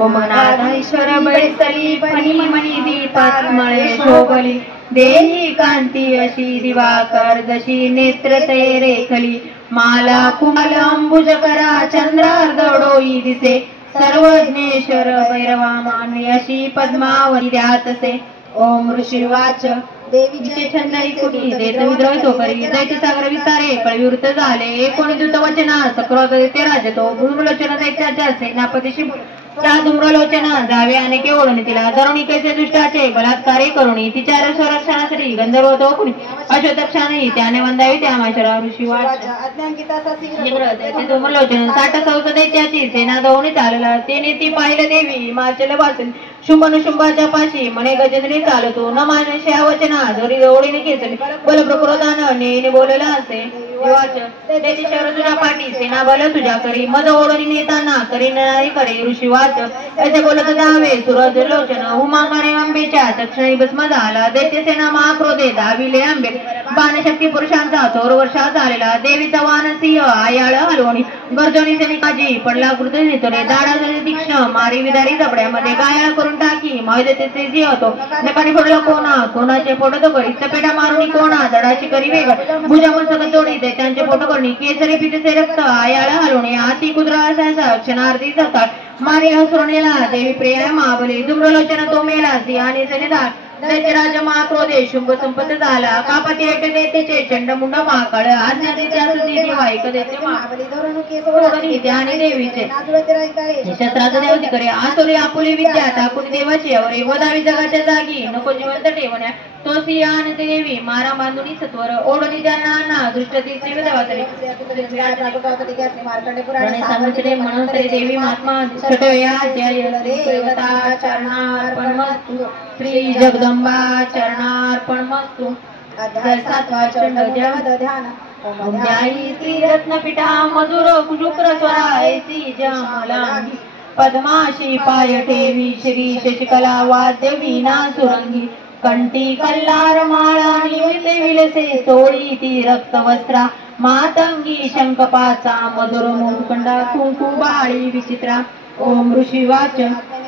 ओमनाथेश्वर बैसली फणी मणी दीपात मळे शोभली देही कांती अशी दिवाकर जशी नेत्र ते रेखली माला कुमाल अंबुज करा चंद्रार्ध डोई दिसे सर्वज्ञेश्वर भैरवा मानवी अशी पद्मावती द्यातसे. ओम ऋषी वाच देवीचे छंदई कुणी देत विद्रोह तो करी दैत्य सागर विस्तारे कळविवृत्त झाले 19 वचना सक्रोध ते राजतो धूम्रलोचन दैत्याच्या सेनापतीशी त्या धूम्रलोचना जावे आणि केवळून तिला तरुणिकेचे दुष्टाचे बलात्कारे करुणी तिच्या संरक्षणासाठी गंधर्व तो कुणी अश्वतक्षाने त्याने वंदावी त्या माशरा ऋषी वाच धूम्रलोचन 60 सौस दैत्याची सेना दौनी चालला तेने ती पाहिलं देवी हिमाचल वाचून शुंभनुशुंभाच्या पाशी म्हणे गजेंद्री चालतो न मानशा वचना दोरी ओळीने खेचली बल प्रकृतानं नेने बोलला असे. त्याची शहर तुझ्या पाठी सेना बल तुझ्या करी मद ओढणी नेताना करी नारी करे ऋषी वाच असे बोलत जावे सूरज लोचन हुमांगाने आंबेच्या चक्षणी भस्म झाला दैत्य सेना महाक्रोधे धाविले आंबे बाणशक्ती पुरुषांचा थोर वर्षा झालेला देवीचा वानसिंह आयाळ हलवणी गर्जनी सैनिकाजी पडला कृती नितोरे दाडा तीक्ष्ण मारी विदारी जबड्यामध्ये गायाळ करून टाकी महादेते जी होतो नकानी पडलं कोणाचे फोटो तो करी चपेटा मारून कोणा दडाची करी वेग भुजा मस्तक जोडी त्यांचे फोटो करणी केसरी पितेचे रक्त आयाळ हलवणे आती कुत्रा असायचा क्षणार्थी सकाळ मारी हसुरणेला देवी प्रिया महाबली धूम्रलोचन तो मेला सिंहाने सनिधार दैत्यराज महाक्रोधे शुंभ संपत झाला कापती ऐकते देतेचे चंडमुंड महाकाळ आज्ञा देते असुती दिवाईक देते महाबली ध्याने देवीचे शस्त्राचं देवती करे आसुरी आपुली विद्या टाकून देवाची अवरे वदावी जगाच्या जागी नको जिवंत ठेवण्या तो सिंहाने देवी मारा बांधुनी सत्वर ओढणी त्यांना दृष्टतीचे देवातरी सांगितले म्हणून तरी देवी महात्मा छटया जय देवता चरणार्पणमस्तु श्री जगदंबा चरणार्पणमस्तु. अध्याय 7 चंड ध्यान. ध्यायी श्री रत्नपीठा मधुर शुक्र स्वरायसी जमलांगी पद्माशी पाय ठेवी श्री शशिकला वाद्य वीणा सुरंगी कंठी कल्लार माळा निमिते विलसे सोळी ती रक्त वस्त्रा मातंगी शंखपाचा मधुर मुखंडा कुंकू बाळी विचित्रा. ओम ऋषी वाच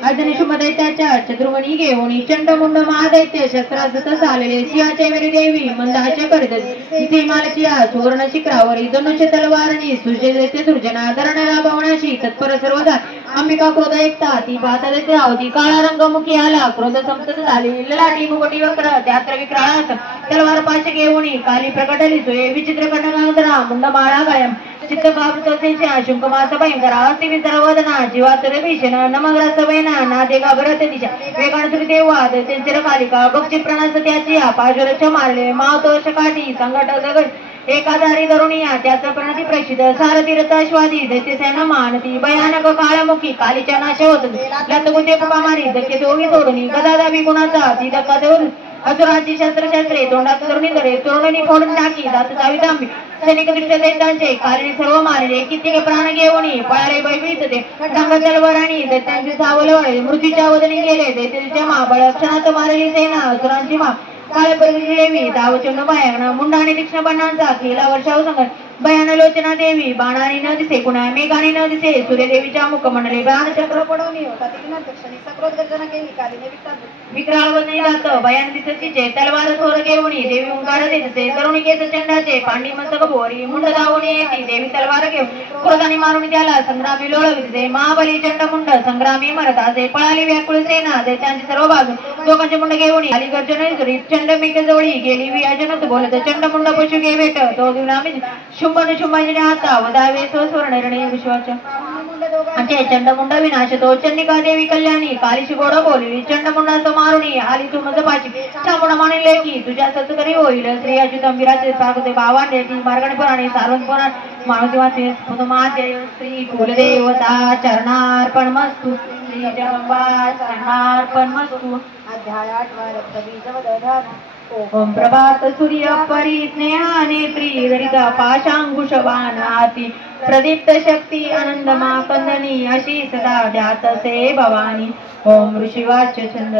अजनिशुभ दैत्याच्या चतुर्वणी घेऊन चंडमुंड महादैत्य शस्त्रासत झालेले सिंहाचे वेरी देवी मंदाचे करत तिथे मालची सुवर्ण शिखरावरी धनुष्य तलवारणी सुजते सृजना धरणाला पावण्याशी तत्पर सर्वदा अंबिका क्रोध ऐकता ती पाहता देते आवती काळा रंगमुखी आला क्रोध संपत झाली ललाटी मुगटी वक्र त्यात्र विक्राळात तलवार पाशे घेऊन काली प्रकटली सोये विचित्र कंडनांतरा मुंड माळा कायम चित्त कावृतसेच्या शुंकमास भयंकरा अस्ति विसर्वदना जीवातर भीषण नमग्रस्त वैना नादे घाबरत दिशा वेगान सुरी देवा दैत्यंचर कालिका बक्षी प्रणास त्याची पाशुरच मारले मावतोष काठी संकट दगड एकाधारी धरुणिया त्याचं प्रणती प्रसिद्ध सारथीरथ अश्वादी दैत्यसेना मानती भयानक काळमुखी कालीच्या नाश होत लतगुते कुपामारी धक्के दोघी तोडणी गदादाबी गुणाचा ती धक्का देऊन असुराची शस्त्रशास्त्रे तोंडात तरुणी धरे तोरणी फोडून टाकी दात चावितांबी सैनिक दृष्ट दैत्यांचे काली सर्व मारले कित्येक प्राण घेऊन पळाले भयभीत ते डांग तलवाराणी दैत्यांचे सावलवळे मृत्यूच्या वदनी गेले दैत्याच्या महाबळ क्षणात मारली सेना असुरांची मा काळ परिधी देवी दावचंड भयान मुंडाने तीक्ष्ण बाणांचा केला वर्षाव संघ भयान लोचना देवी बाणाने न दिसे कुणा मेघाने न दिसे सूर्यदेवीच्या मुखमंडले बाण चक्र पडवणी होता क्षणी सक्रोध गर्जना केली कालीने विक्राळ वदनी जात भयान दिसे तिचे तलवार थोर घेऊनी देवी ओंकार देते तरुणिकेच चंडाचे पांडी मस्तक भोरी मुंड धावून येते देवी तलवार घेऊन क्रोधाने मारून त्याला संग्रामी लोळविते महाबली चंड मुंड संग्रामी मरत असे पळाली व्याकुळ सेना त्यांची सर्व बाजू दोघांचे मुंड घेऊन आली गर्जन चंड मेघ जवळी गेली वियाजनच बोलत चंड मुंड पशु घे भेट तो दिवनामी शुंभन शुंभाजीने आता वदावे स्वर्ण विश्वाच्या म्हणजे चंडमुंड विनाश तो चंडिका देवी कल्याणी कालीची गोड बोलली चंडमुंडाचं मारुणी आली तू मज पाची चामुंड म्हणले की तुझ्या सत्करी होईल श्री अच्युतम विराजे पार्वती भावांडे ती मार्गण पुराणे सार्वण पुराण मारुती वाचे पुनमाजय श्री कुलदेवता चरणार्पण मस्तु श्री जगंबा चरणार्पण मस्तु अध्याय 8 रक्तबीजवदधान ओम प्रभात सूर्य परिस्नेहाने त्रिदरिता पाशांकुश बाणाती प्रदीप्त शक्ती आनंदमा कंदनी अशी सदा ध्यातसे भवानी ओम ऋषिवाच्य छंद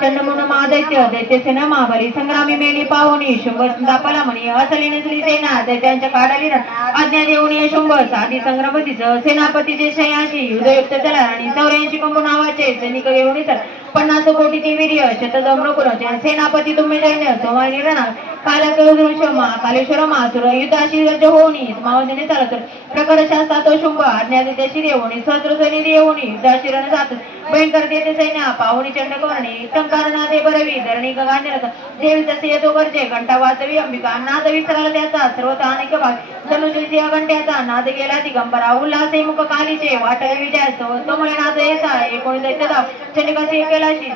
चंडमुंड मादैत्य दैत्यसे न महाबली संग्रामी मेली पाहुणी शुंभ दापला म्हणी असली नसली सेना दैत्यांच्या काढाली आज्ञा देऊन शुंभ साधी संग्रमतीच सेनापतीचे शयाशी युद्धयुक्त चला आणि 84 कंबू नावाचे सैनिक घेऊन चला 50 कोटीचे वीर्य शतदम्रकुलचे सेनापती तुम्ही जैन्य सोमानी रणा कालकौदृश्यमा कालेश्वर मासुर युद्धाशी गज होऊनी मावजने चालत प्रकर शास्त्रात शुंभ आज्ञा देत्याशी देऊनी सहस्र सैन्य देऊनी युद्धाशी रण जात भयंकर देते सैन्य पाहुणी चंडकवर्णी टंकारना दे बरवी धरणी गगांजनक देवीचा सेतो गरजे घंटा वाजवी अंबिका नाद विसराला त्याचा सर्वता अनेक भाग धनुजीची घंट्याचा नाद गेला दिगंबरा उल्हासे मुख कालीचे वाटले विजय तमुळे नाद येता 19 दैत्यदा चंडिकाशी कैलाशी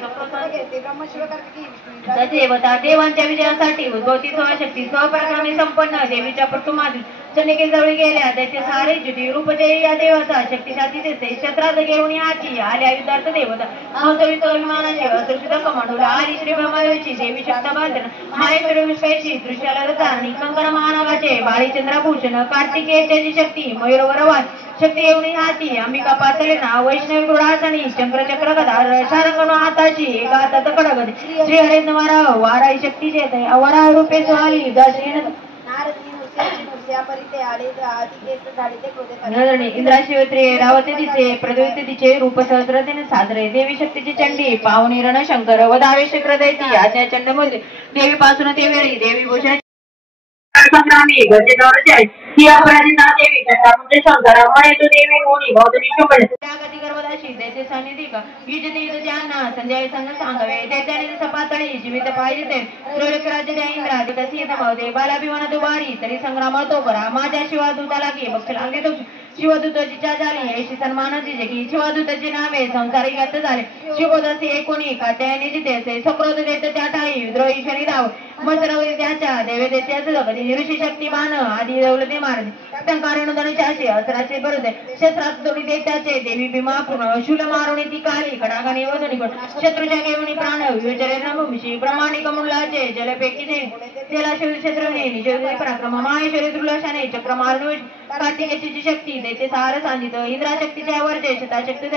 देवता देवांच्या विजयासाठी उद्भवती स्वशक्ती स्वपराक्रमी संपन्न देवीच्या पटुमाधून चंडिकेजवळ गेल्या त्याचे सारे जुटी रूपजयी या देवाचा शक्तिशाती दिसते शस्त्रात घेऊन याची आल्या युद्धार्थ देवता हंसवित विमानाची असुरक्षित कमांडूला आली श्री ब्रह्मदेवीची देवी शक्त बांधन माहेश्वरी विश्वाची दृश्याला रचारणी कंकण महानागाचे बाळीचंद्रभूषण कार्तिकेयची शक्ती मयूरवरवान शक्ती येऊन हाती अंबिका पातळीना वैष्णवी गृहासनी शंकरचक्र गदा शारंगण हाताशी एका हातात कडगद श्री हरेंद्र वाराई शक्तीचे वरा रूपे सुहाली इंद्राशिवत्री रावते तिचे प्रद्वैत तिचे रूप सहस्रतेने साजरे देवी शक्तीची चंडी पावनी रणशंकर वदावे शक्र दैती आज्ञा चंडमध्ये देवी पासून ते वेळी देवी भूषण संग्रामी गजेदौरचे ही अपराजिता देवी कथामुळे शंकर मयतु देवी होणी बहुतनी शुभल त्यागती गर्भदाशी दैत्य सानिधिक युजते युद्ध ज्ञान संजय संग सांगवे दैत्याने सपातळी जीवित पाहिजे त्रिलोक राज्य द्या इंद्रा दिवसीत महोदय बालाभिमान दुबारी तरी संग्राम तो करा माझ्या शिवादूताला की बक्षल अंगे तो शिवदूताची झाली ऐशी सन्मानाची जगी शिवदूताची नावे संसारी व्यक्त झाले शिवदासी एकोणी कात्यायनी जितेचे सक्रोध देत त्या टाळी विद्रोही शनी धाव मसरवली त्याच्या देवे दैत्याचे जगती ऋषी शक्तिमान आदी दौलते मारले टंकारण धनुष्याचे अस्त्राचे बरुदे शस्त्रात दोडी दैत्याचे देवी भीमा पूर्ण शूल मारुणी ती काली कडागाने वदनी शत्रूच्या घेऊन प्राण विचरे रणभूमीशी प्रमाणिक मुलाचे जलपेकीने त्याला शिवशत्रुने निज पराक्रम माहेश्वरी दुर्लक्षाने चक्र मारून कार्तिकेची शक्ती दैत्य सार सांगित इंद्रा शक्तीच्या वरचे शताशक्ती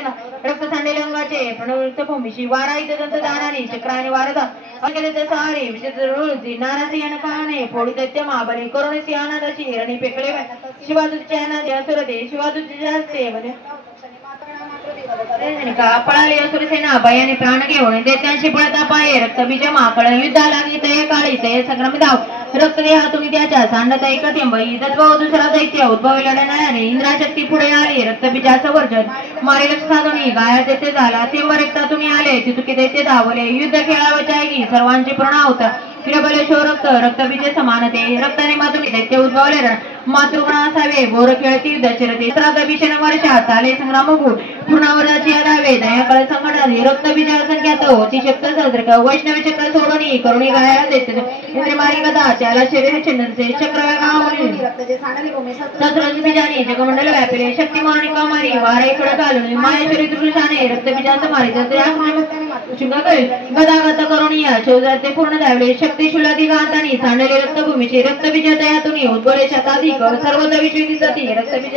रक्त सांडेल अंगाचे प्रणवृत्त भूमीशी वाराईत दंत दानाने चक्राने वारदा अंगदेत सारे विचित्र नारासी अनकाने फोडी दैत्य महाबली करुणसी अनाथाची रणी पेकळे शिवादूतच्या अनाथे असुरते शिवादूतच्या हस्ते पळाली असुर सेना भयाने प्राण घेऊन दैत्यांशी पळता पाये रक्तबीज माकळ युद्धाला गीते काळी ते संग्राम धाव रक्त देहा तुम्ही त्याच्या सांडत एकतिंबई तत्व दुसरा दैत्य उद्भव लढणाऱ्याने इंद्राशक्ती पुढे आली रक्तबीजाचं वर्जन मारे लक्ष साधुनी गाया दैत्य झाला तेंब रक्ता तुम्ही आले तितुकी दैत्य धावले युद्ध खेळावचे आहे सर्वांचे प्रणा होता फिरबलेशो रक्त रक्तबीजे समानते रक्ताने मातुनी दैत्य उद्भवले मातृगुण असावे गोर खेळती दशरथे भीषण वर्षात आले संग्राम गुण पूर्णावराची अधावे दयाकाळ संकटाने रक्तबीज असंख्यात होती शक्त सहस्रक वैष्णवी चक्र सोडणी करुणी गाया देते इंद्र मारी गदा त्याला शरीर छिन्नसे चक्र बीजाने जगमंडल व्यापले शक्तिमानी कमारी वाराई खड घालून माहेश्वरी दृशाने रक्तबीजाचं मारी गदागत करुणीया शौर्याचे पूर्ण धावले शक्तिशूलादी गातानी सांडले रक्तभूमीची रक्तबीज दयातून उद्भवले शताधिक सर्वत विश्वी सती रक्तबीज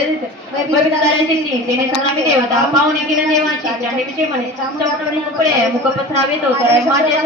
तिने संग्रामी देवता पाहुणे किन देवाची चांडीविषयी म्हणे चमटवणी मुकळे मुख पसरावे तो माझ्या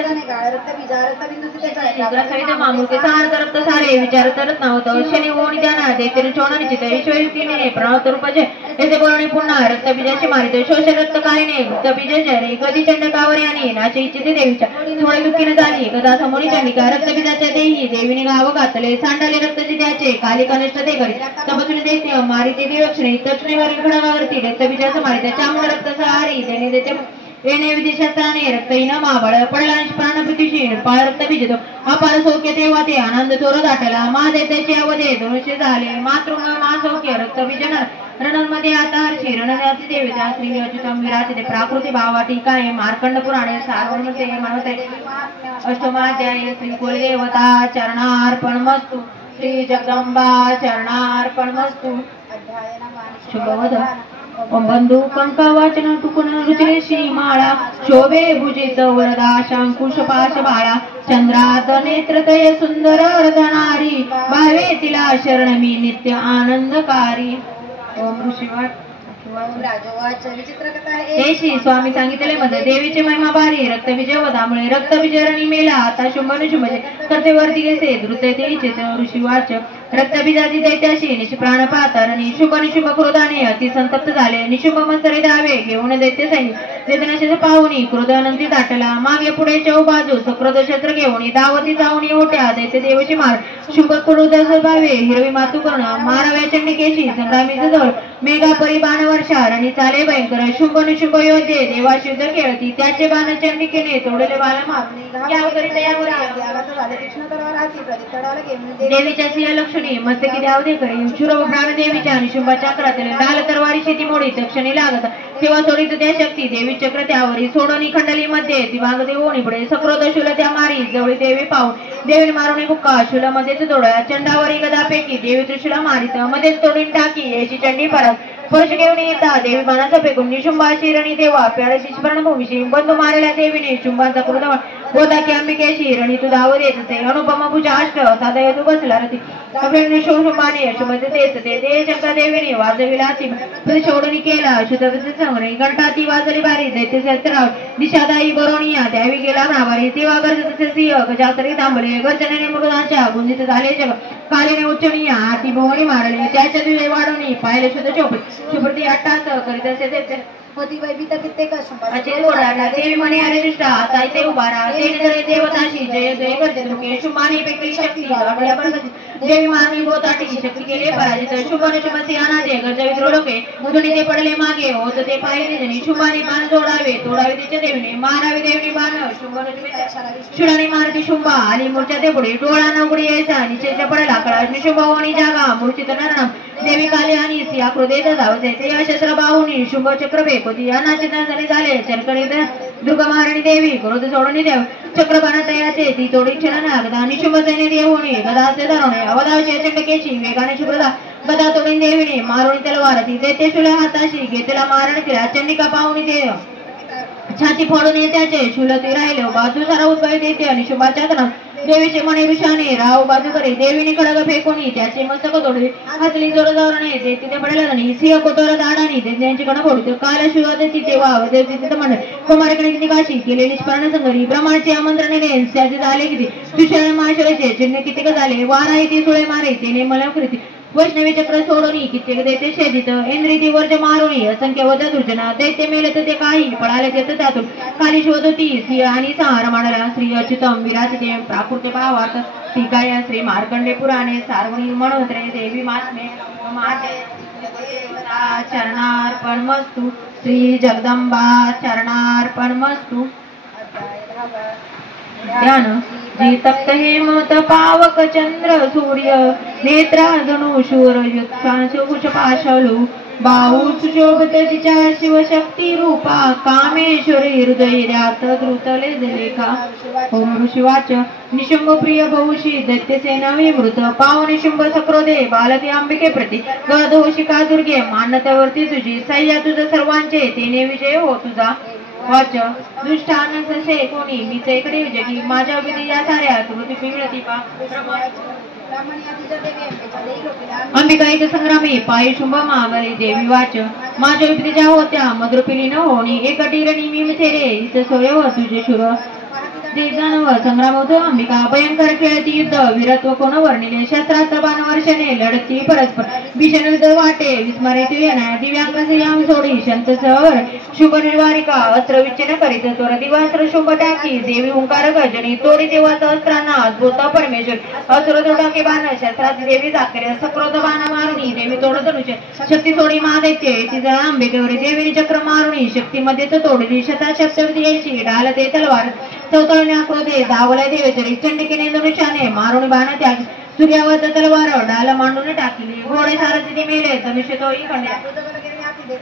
मामुके सार रक्त सारे विचार करत नव्हतं शनी होऊन त्यांना देते चोणा निश्चित ईश्वरी प्रणवत रूपजे येथे बोलणे पुन्हा रक्तबीजाची मारिते शोष रक्तकालीने रक्तबीज जरे कधी चंडकावर याने नाचे इच्छिते देवीच्या थोडे दुःखीने झाली गदा समोरी चंडिका रक्तबीजाच्या देही देवीने गाव घातले सांडले रक्ताचे त्याचे काली कनिष्ठ ते घरी तपसुनी देते मारिते दिवक्षणे दक्षिणेवरील खडगावरती रक्तबीजाचं मारिते चामुंड रक्त सहारी देणे देते येणे विधिशास्त्राने रक्तहीन महाबळ पडला प्राणप्रतिशीण पाळ रक्त भिजतो अपार सौख्य तेव्हा ते आनंद चोर दाटला मा देत्याचे अवधे धनुष्य झाले मातृंग मा सौख्य रक्त भिजणार रणमध्ये आता हर्षी रणजाती देवीचा श्री अच्युतम विराजिते प्राकृती भावा टीकाये मार्कंड पुराणे सार्वमते म्हणते अष्टमाध्याय श्री कुलदेवता चरणार्पणमस्तु श्री जगदंबा चरणार्पणमस्तु शुभवद ओम बंधू कंकवाचन टुकुन रुचिरे श्रीमाळा शोभे भुजित वरदा शंकुश पाश बाळा चंद्रात नेत्रतय सुंदर अर्धनारी भावे तिला शरण मी नित्य आनंदकारी. ओम ऋषीवाट देशी स्वामी सांगितले मध्ये देवीचे महिमा भारी रक्तबीज वधामुळे रक्तबीजरणी मेला आता शुंभनुशुंभजे करते वरती गेसे द्रुत तेचे ऋषीवाच रक्तबीजादी दैत्याशी निष्प्राण पाहतारणी शुभ निशुभ क्रोधाने अति संतप्त झाले निशुभ मत्सरे धावे घेऊन दैत्य सैनिक वेदनाशेष पाहुणी क्रोधानंती दाटला मागे पुढे चौ बाजू सक्रोध शस्त्र घेऊन दावती जाऊन ओट्या दैत्य देवची मार शुभ क्रोध भावे हिरवी मातू कर्ण माराव्या चंडिकेशी संग्रामीचे जवळ मेघा परी बाण वर्षा रणी चाले भयंकर शुंभ निशुंभ योद्धे देवाशी युद्ध खेळती त्याचे बाण चंडिकेने तोडले बालमार देवीच्या सिंह लक्ष्मी मस्तकी द्यावदेकडे शुरव प्राणदेवीच्या निशुंभ चक्रातील लाल तरवारी शेती मोडी तक्षणी लागत तेव्हा सोडित त्या शक्ती देवी चक्र त्यावरी सोडणी खंडली मध्ये ती वाघ देवोनी पुढे सक्रोध शुल त्या मारी जवळी देवी पाहून देवी मारुणी बुक्का शुल मध्येच तोडा चंडावरी गदापैकी देवी त्रिशूला मारित मध्येच तोडून टाकी याची चंडी परत स्पर्श घेऊन येता देवी बाणाचा फेकून निशुंभाची रणी देवा प्याळ्याची स्मरणभूमीशी बंधू मारल्या देवीने शुंभाचा क्रोध गोदा की अंबिकेशी रणी तू धाव देत असे अनुपम भुजा अष्ट साधा येतो बसला रती शुंभाने शुभते तेच ते शंका देवीने वाजविला शोडणी केला शुद्धचे संग्रही घंटा ती वाजली बारी दैत्य सत्राव दिशादायी बरोणिया द्यावी गेला नावारी तेव्हा गरजत सिंह गजातरी थांबले गर्जनेने मृगांच्या गुंजित झाले जग कालीने उच्चणीया आती भोवणी मारले त्याच्या दिवे वाढवणी पाहिले शुद्ध चोपडी शुभ्रती अट्टास करीत असे दैत्य देवी म्हणे अरे दुष्टा आता इथे उभारा देवताशी जय जय करते शुंभाने पेकली शक्ती देवी मारणी बोताटी शक्ती केले पराजित शुंभ शुभ सिंहानाचे गरजवित लोके मुदुनी ते पडले मागे होत ते पाहिले जणी शुंभाने बाण जोडावे तोडावे तिच्या देवीने मारावे देवीने बाण शुंभ शुडाने मारती शुंभा आली मूर्च्या ते पुढे डोळा नवगडी यायचा निश्चय पडला कळा शुंभवानी जागा मूर्छित नरनाम देवी काली आणि सिया क्रोधेत धावते ते शस्त्र बाहुनी शुंभ चक्र होती अनाची झाले चरकणीत दुर्गमारणी देवी क्रोध सोडणी देव चक्रबाण तयाचे ती तोडी क्षण गदा निशुंभ सैन्य देवणी गदाचे धरणे अवधावचे चंडकेची वेगाने शुभ्रता गदा तोडून देवीने मारुणी तलवार ती ते शुल्या हाताशी घेतला मारण तिला चंडिका पाहुणी देव छाती फोडून येत्याचे शुलती राहिले बाजू सारा उद्भव देते आणि शुभाच्या देवीचे मणे ऋषाने राव बाजू करे देवीने खडग फेकून त्याचे मस्तक तोडले हातली जोड जावरणे ते तिथे पडला नाही सिंह कोटोर दाडानी त्यांची कण फोडतो काल शुभ तिथे वाव तिथे मंडळ कुमारकडे निकाशी केले निष्पर्ण संगरी ब्रह्माचे आमंत्रणे त्याचे झाले किती तुषार माहेश्वराचे चिन्ह किती झाले वारा ती सुळे मारे तेने मला कृती वैष्णवी चक्र सोडोनी कित्येक दैत्य शेदित इंद्रिती वर्ज मारुणी असंख्य वध दुर्जना दैत्य मेले तर ते काही पळाले येत त्यातून काली शोध होती श्री आणि संहार मांडला श्री अच्युतम विराजिते प्राकृते भावार्थ टीकाय श्री मार्कंडे पुराणे सार्वणी मनोत्रे देवी महात्मे चरणार्पणमस्तु श्री जगदंबा चरणार्पणमस्तु. ध्यान जी तप्त हेमत पावक चंद्र सूर्य नेत्रा धनु शूर युत्सांशुष पाशलू बाहू सुशोभत तिच्या शिवशक्ती रूपा कामेश्वरी हृदयात द्रुतले लेखा. ओम ऋषीवाच निशुंभ प्रिय बहुशी दैत्यसेना विमृत पाव निशुंभ सक्रोधे बालती अंबिके प्रती गदोषिका दुर्गे मान्यतावरती तुझी सह्या तुझ सर्वांचे तेने विजय हो तुझा. वाच दुष्टान ससे कोणी मीच इकडे जगी माझ्या विधी या साऱ्या कृती पिळती पा अंबिकाईच संग्रामी पायी शुंभ मागली देवी वाच माझ्या विधीच्या होत्या मद्रपिली न होणी एक टिरणी मी मिथेरे इथ सोय हो तुझे शुर देवदानव संग्राम होतो अंबिका भयंकर खेळती युद्ध वीरत्व कोण वर्णिले शस्त्रास्त्र बाण वर्षणे लढती परस्पर भीषण युद्ध वाटे विस्मरित येण्या दिव्यांकस याम सोडी शंत सहवर शुभ निर्वारिका अस्त्र विच्छिन्न करीत त्वर दिवास्त्र शुभ टाकी देवी ओंकार गर्जनी तोडी देवाचा अस्त्रांना अद्भुत परमेश्वर असुर तोडाके बाण शस्त्राची देवी जाकरे सक्रोध बाण मारुणी देवी तोड धनुष्य शक्ती सोडी महादैत्य ती जळा अंबिकेवरी देवीने चक्र मारुणी शक्ती मध्येच तोडली शता शब्द यायची ढाल ते तलवार चौतळण्या क्रोधे धावल्या देवेचरी चंडिकेने धनुष्याने मारुणी बाण त्याग सूर्यावत तलवार डाल मांडून टाकली घोडे सारथी मेले धनुष्य तोही खंडे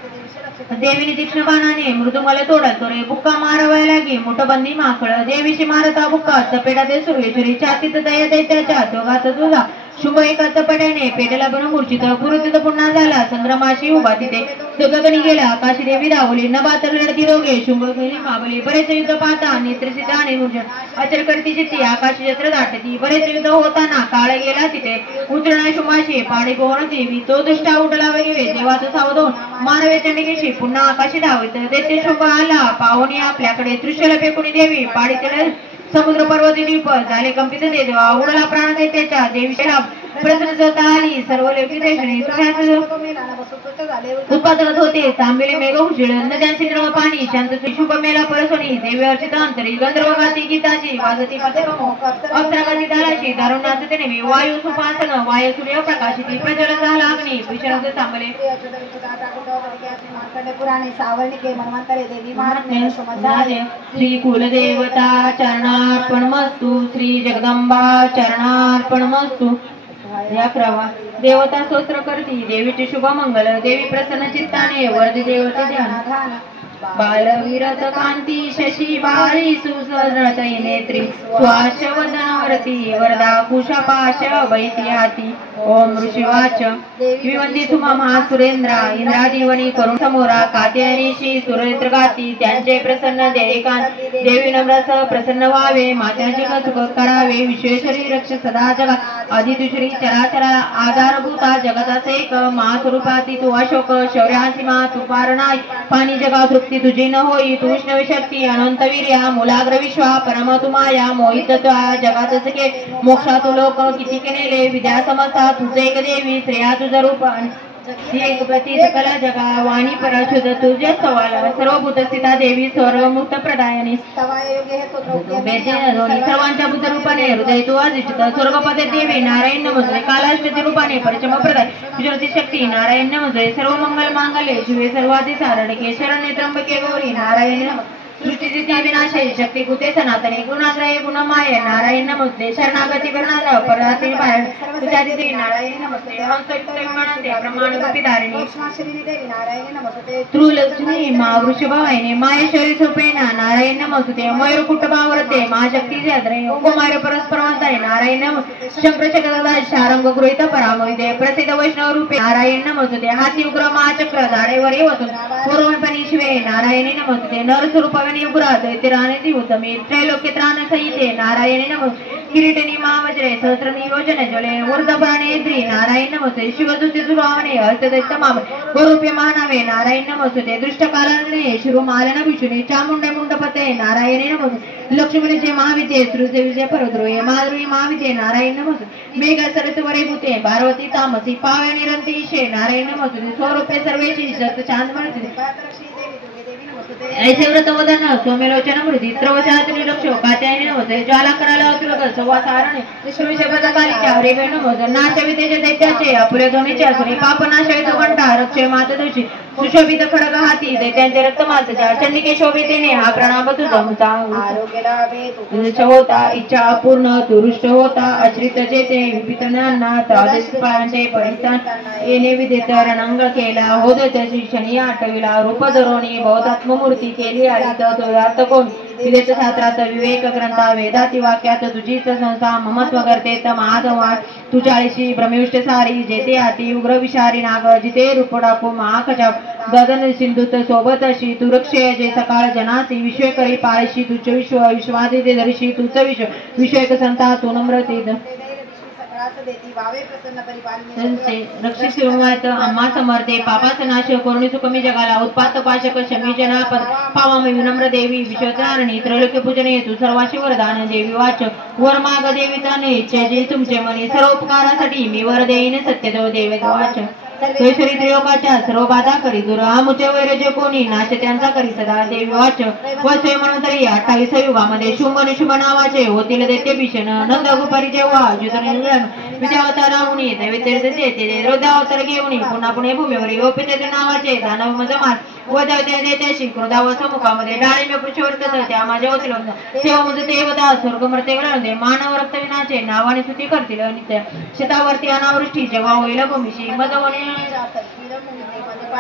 देवीने तीक्ष्ण बाणाने मृदुंगाला तोडत रे बुक्का मारवाय लागी मोठबंदी माकळ देवीशी मारता बुक्का तपेटा दे सुरेश्वरी छातीत दया दैत्याच्या दोघात तुझा शुभ एका चपट्याने पेटेला बन मूर्छित गुरुतीत पुन्हा झाला संग्रमाशी उभा तिथे गगनी गेला आकाशी देवी धावली नभात लढती रोगे शुंभ गेली मावली बरेच युद्ध पाहता नेत्रसिद्ध आणि मूर्छित अचल करती चित्ती आकाशी जत्र दाटती बरेच युद्ध होताना काळ गेला तिथे उतरणा शुभाशी पाडी गोवण देवी तो दुष्टा उडला वगैरे देवाचं सावधून मानवे चंडिकेशी पुन्हा आकाशी धावत दैत्य शुभ आला पाहुणी आपल्याकडे त्रिशूल फेकून देवी पाडीतील समुद्र पर्वती द्वीप झाले कंपित देवा उडला प्राण दैत्याच्या देवीला प्रसन्न आली सर्व लोकी देशणी उत्पादक होते तांबिले मेघ उजळ नद्यांचे द्रव पाणी शांत शुभ मेला परसोनी देवी अर्चित अंतरी गंधर्व गाती गीताची वाजती पथकमो अप्सरागाती तालाची दारुण नाचते नेहमी वायू सुपासन वायू सूर्य प्रकाशिती प्रज्वल झाला अग्नी विश्रांत थांबले पुराणे सावर्णिके मनवंतरे देवी महात्म्य श्री कुलदेवता चरणार्पणमस्तु श्री जगदंबा चरणार्पणमस्तु या क्रवा देवता स्तोत्र करती देवीचे शुभ मंगल देवी प्रसन्न चित्ताने वरदी देवते ध्यान बालवीरत कांती शशी बाळी सुसरतै नेत्री स्वाशवदनवरती वरदा कुशपाश वैती हाती ओम ऋषिवाच विवंदी सुमा महासुरेंद्रा इंद्रादिवनी करुण समोरा कात्यायनीशी सुरेंद्र गाती त्यांचे प्रसन्न देयकांत देवी नम्रस प्रसन्न व्हावे मात्याचे सुख करावे विश्वेश्वरी रक्ष सदा जगात आदितुश्री चराचरा आधारभूता जगताचे एक महास्वरूपाती तू अशोक शौर्यासीमा तू पारणाय पाणी जगा तृप्ती तुझी न होई तू विष्णवी शक्ती अनंत वीर्या मूलाग्र विश्वा परम तू माया मोहित जगातच के मोक्षा तू लोक किती केले विद्या समस्ता तुझे एक देवी श्रेया तुझं रूप एक प्रति सकला जगा वाणी पराशुद्ध तुझ्या सवाला सर्वभूत स्थिता देवी स्वर्गमुक्त प्रदायनी सर्वांच्या बुद्ध रूपाने हृदय तू अधिष्ठित स्वर्गपदे देवी नारायण नमस्ते कालाष्टती रूपाने परिचम प्रदाय विजोती शक्ती नारायण नमस्ते सर्व मंगल मांगल्ये शिवे सर्वाधी सारणके शरण्ये त्र्यंबके गौरी नारायण सृष्टीची विनाशे शक्ती भूते सनातने गुणाश्रय गुणमाय नारायण नमस्ते शरणागती करणारा पराती बाहेर तुझ्यादिती नारायण नमस्ते हंसयुक्त विमानते ब्रह्मांड धारिणी त्रुलक्ष्मी मा वृषभवाहिनी माहेश्वरी सुपेना नारायण नमस्ते मयूर कुटुंबावरते महाशक्ती जात्रे उपमाय परस्परवंताने नारायण नमस्ते शंकरचक्रदा शारंग गृहीत परामोदे प्रसिद्ध वैष्णव रूपे नारायण नमस्ते हाती उग्र महाचक्र झाडेवर वसून पूर्वपणी शिवे नारायणी नमस्ते नर स्वरूप उग्रा दैत्यराने उत्तमे त्रैलोक्य त्राण संहिते नारायणी नमस्ते किरीटनी महावज्रे सहस्र नियोजन ज्वले ऊर्ध्वप्राणेंद्री नारायण नमस्ते शिवदूते दुरावणे हस्तदैत्य माम गोरूप्य मानावे नारायण नमस्ते दृष्टकालने शिरुमालन विष्णुने चामुंडे मुंडपते नारायणी नमस्ते लक्ष्मीचे महाविद्ये श्रुदेवीचे परद्रोये माधुरी महाविद्ये नारायण नमस्ते मेघ सरस्वरे भूते पार्वती तामसी पावे निरंतीशे नारायण नमस्ते स्वरूपे सर्वेशी सत चांद म्हणते ऐसे व्रत वदन सोमेलोचन मृदी त्रवचातुनी लक्ष्यो कात्यायनी नमस्ते ज्वाला कराला अतुलग सवासारणे विश्वशेपद कालिका हरिवे नमस्ते नाश विद्येचे दैत्याचे अपुरे ध्वनीचे असुरे पापनाशय घंटा रक्षे मातदुषी सुशोभित खडग हाती दैत्यांचे रक्तमासच्या चंडिके शोभितेने हा प्रणाम तुझा होता इच्छा पूर्ण तुरुष्ट होता अश्रित जेते विपितनांना त्रादेशपांचे परितान येणे विदित रणंग केला होत शनी आठविला रूप धरोणी बौद्धात्ममूर्ती केली आली तर कोण विदेश शास्त्रात विवेक ग्रंथा वेदाती वाक्यात तुझीच संस्था ममत्व करते माधवा तू चाळीशी ब्रह्मिष्ट सारी जेते हाती उग्र विषारी नाग जिते रूप डाकू महाखजा गगन सिंधुत सोबत अशी तू रक्षे जे सकाळ जनासी विश्व करी पाळशी तुझ विश्व विश्वादिते दर्शी तुझ विश्व विषयक संता तू नम्रते रक्षी शिरोमात अम्मा समर्थे पापाचा नाश करुणी सुकमी जगाला उत्पात पाशक शमी जनापद पावामी विनम्र देवी विश्वचारणी त्रैलोक्य पूजने हेतू सर्वाशी वरदान देवी वाच वर माग देवी ताने इच्छे जे तुमचे मनी सर्व उपकारासाठी मी वर देईन सत्यदेव देवे वाच केशरी त्रियोगाच्या सर्व बाधा करी दूर आमुचे वैर जे कोणी नाश त्यांचा करी सदा देवी वाच वसे म्हणून तरी 28 युगामध्ये शुंभ निशुंभ नावाचे होतील दैत्य भीषण नंद गुपारी जेव्हा विद्यावताराहुनी दैवतीर्थ येते रुद्रावतार घेऊन पुन्हा पुणे भूमीवर योपिते नावाचे दानव मजमात वदवत्या देत्याशी क्रोधाव समुखामध्ये डाळिंब पृष्ठवर त्या माझ्या होतील तेव्हा मुदते देवता स्वर्गमर्ते दे मानव रक्त विनाचे नावाने स्तुती करतील नित्य शेतावरती अनावृष्टी जेव्हा होईल भूमीशी मदवणे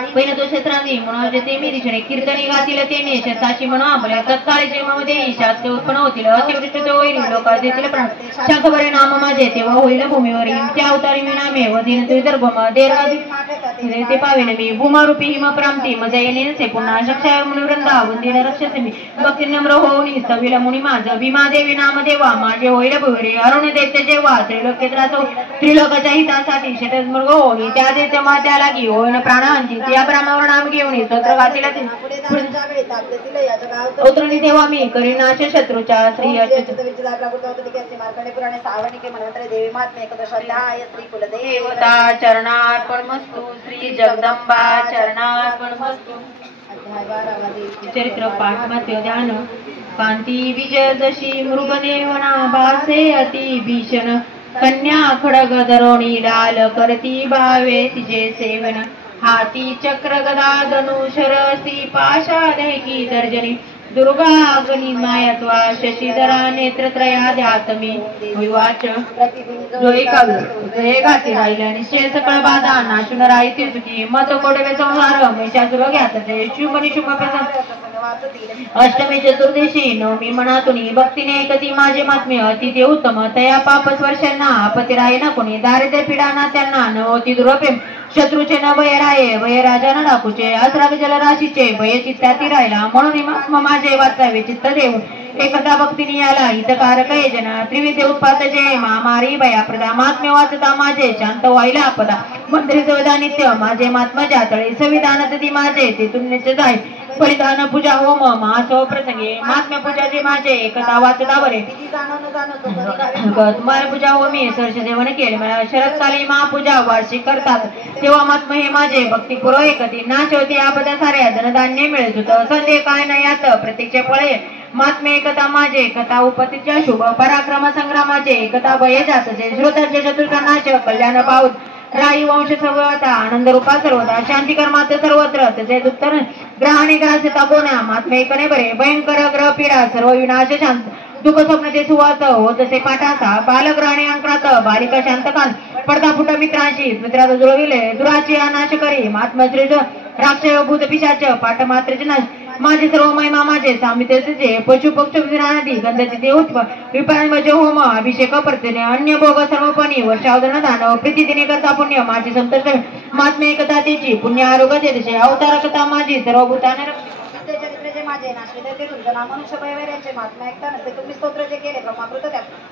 पहिलं तो क्षेत्रांनी म्हणून ते मी दिशेने कीर्तनी गातील ते शेताशी म्हणून आपल्या तत्काळी जन्मामध्ये शास्त्र उत्पन्न होतील अतिवृष्टी होईल लोक देतील प्राण शंखभरे नाम माझे तेव्हा होईल भूमीवरील त्या अवतारी मी नामे वधीन तुर्भम ते पावेन मी भूमारूपी हिम प्रांती मजा येणे से पुन्हा शक्षाय मुनिवृंदा वंदिन रक्षसे मी भक्ती नम्र होऊनी सविल मुनी माझ भीमादेवी नाम देवा माझे होईल भुवरे अरुण दैत्य जेव्हा त्रिलोकेत्राचो त्रिलोकाच्या हितासाठी शतस्मृग होई त्या दैत्य मात्या लागी होईन प्राणांची त्या ब्राह्मणावर नाम घेऊन स्तोत्र गातील उतरणी तेव्हा मी करीनाश शत्रूच्या श्री देवता चरणार्पणमस्तु श्री जगदंबा चरणार्पणमस्तु चरित्र पाठ मध्य ध्यान कांती विजय जशी मृगदेवना भासे अति भीषण कन्या खडग धरोणी लाल करती भावे तिचे सेवन हाती चक्र गदा धनुशरसी पाशादैकी दर्जनी दुर्गा अग्नि मायत्वा शशीधरा नेत्रत्रया ध्यातमी विवाच जो एकाची राहिला निश्चय सकळ बाधा नाशून राहिती सुखी मत कोडवे संहार महिषासुर घ्यात शुभ निशुभ अष्टमी चतुर्दशी नवमी मनातुनी भक्तीने कधी माझे महात्म्य अतिथी उत्तम तया पाप स्पर्शांना आपती राही ना कोणी दारिद्र्य पीडाना त्यांना न होती दुर्प्रेम शत्रूचे न भय राये भय राजा न डाकूचे असराग जलराशीचे भय चित्ताती राहिला म्हणून माझे वाचावे चित्त देऊन एकदा भक्तीने याला हितकारक जना त्रिविध उत्पात जय महामारी भया प्रदा महात्म्य वाचता माझे शांत व्हायला आपदा मंत्री सविधा नित्य माझे महात्मा जातळे संविधान ती माझे ते तुन्यचे जाय परिधान पूजा होम महासव प्रसंगे महात्म्य पूजाचे माझे एकता वाचता बरे तुम्हाला पूजा होमी सरसदेवने केले मला शरदकाली महापूजा वार्षिक करतात तेव्हा महात्मा हे माझे भक्तीपूर्व एकती नाश होते आपदा साऱ्या धनधान्य मिळत होतं संदेह काय नाही यात प्रत्यक्ष फळे महात्म्य एकता माझे कथा उपतीच्या शुभ पराक्रम संग्रामाचे एकता भय जातचे श्रोतांचे चतुर्थ नाश कल्याण पाऊत राई वंश सर्वता आनंद रूपा सर्वदा शांती कर्मात सर्वत्र तसे उत्तर ग्रहाने ग्रासिता कोणा महात्म्य एकने बरे भयंकर ग्रह पीडा सर्व विनाश शांत दुःख स्वप्नते सुवास होत असे पाठासा बालग्रहाने अंकरात बालिका शांतकाल पडदा फुट मित्रांशी मित्रात जुळविले दुराची अनाश करी महात्मा श्री राक्षय भूत पिशाच पाठ मात्रेचे नाश माझे सर्व महिमा माझे सामित्याचे पशु पक्ष विरानदी गंधाचे देवत्व विपारण मजे होम अभिषेक परतेने अन्य भोग सर्वपणी वर्षावधन दान प्रीतीने करता पुण्य माझी संतोष महात्म्य एकता तिची पुण्य आरोग्य देते अवतार कथा माझी सर्व भूताने चरित्र माझे नाशिक तुमचं नाम मनुष्य वैराचे महात्मा ऐकता नसते तुम्ही स्तोत्र जे केले ब्रह्माकृत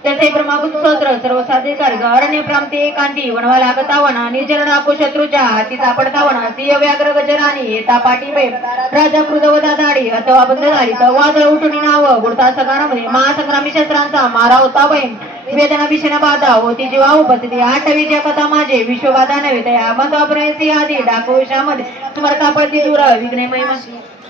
त्याचे ब्रह्माकृत स्तोत्र सर्व साधे कार्य अरण्य प्रांती एकांती वनवा लागता वना निर्जन राखो शत्रूच्या हाती सापडता वना सिंह व्याघ्र गजरानी येता पाठी बै राजा कृदवदा दाढी अथवा बंद झाली तर वादळ उठून नाव गुडता सकारामध्ये महासंग्रामी शस्त्रांचा मारा होता बैन वेदना भीषण बाधा होती जीवा उपस्थिती आठवीच्या कथा माझे विश्वबाधा नव्हे तया मताप्रयसी आधी डाकू विषामध्ये स्मरता पडती दूर विघ्ने महिमा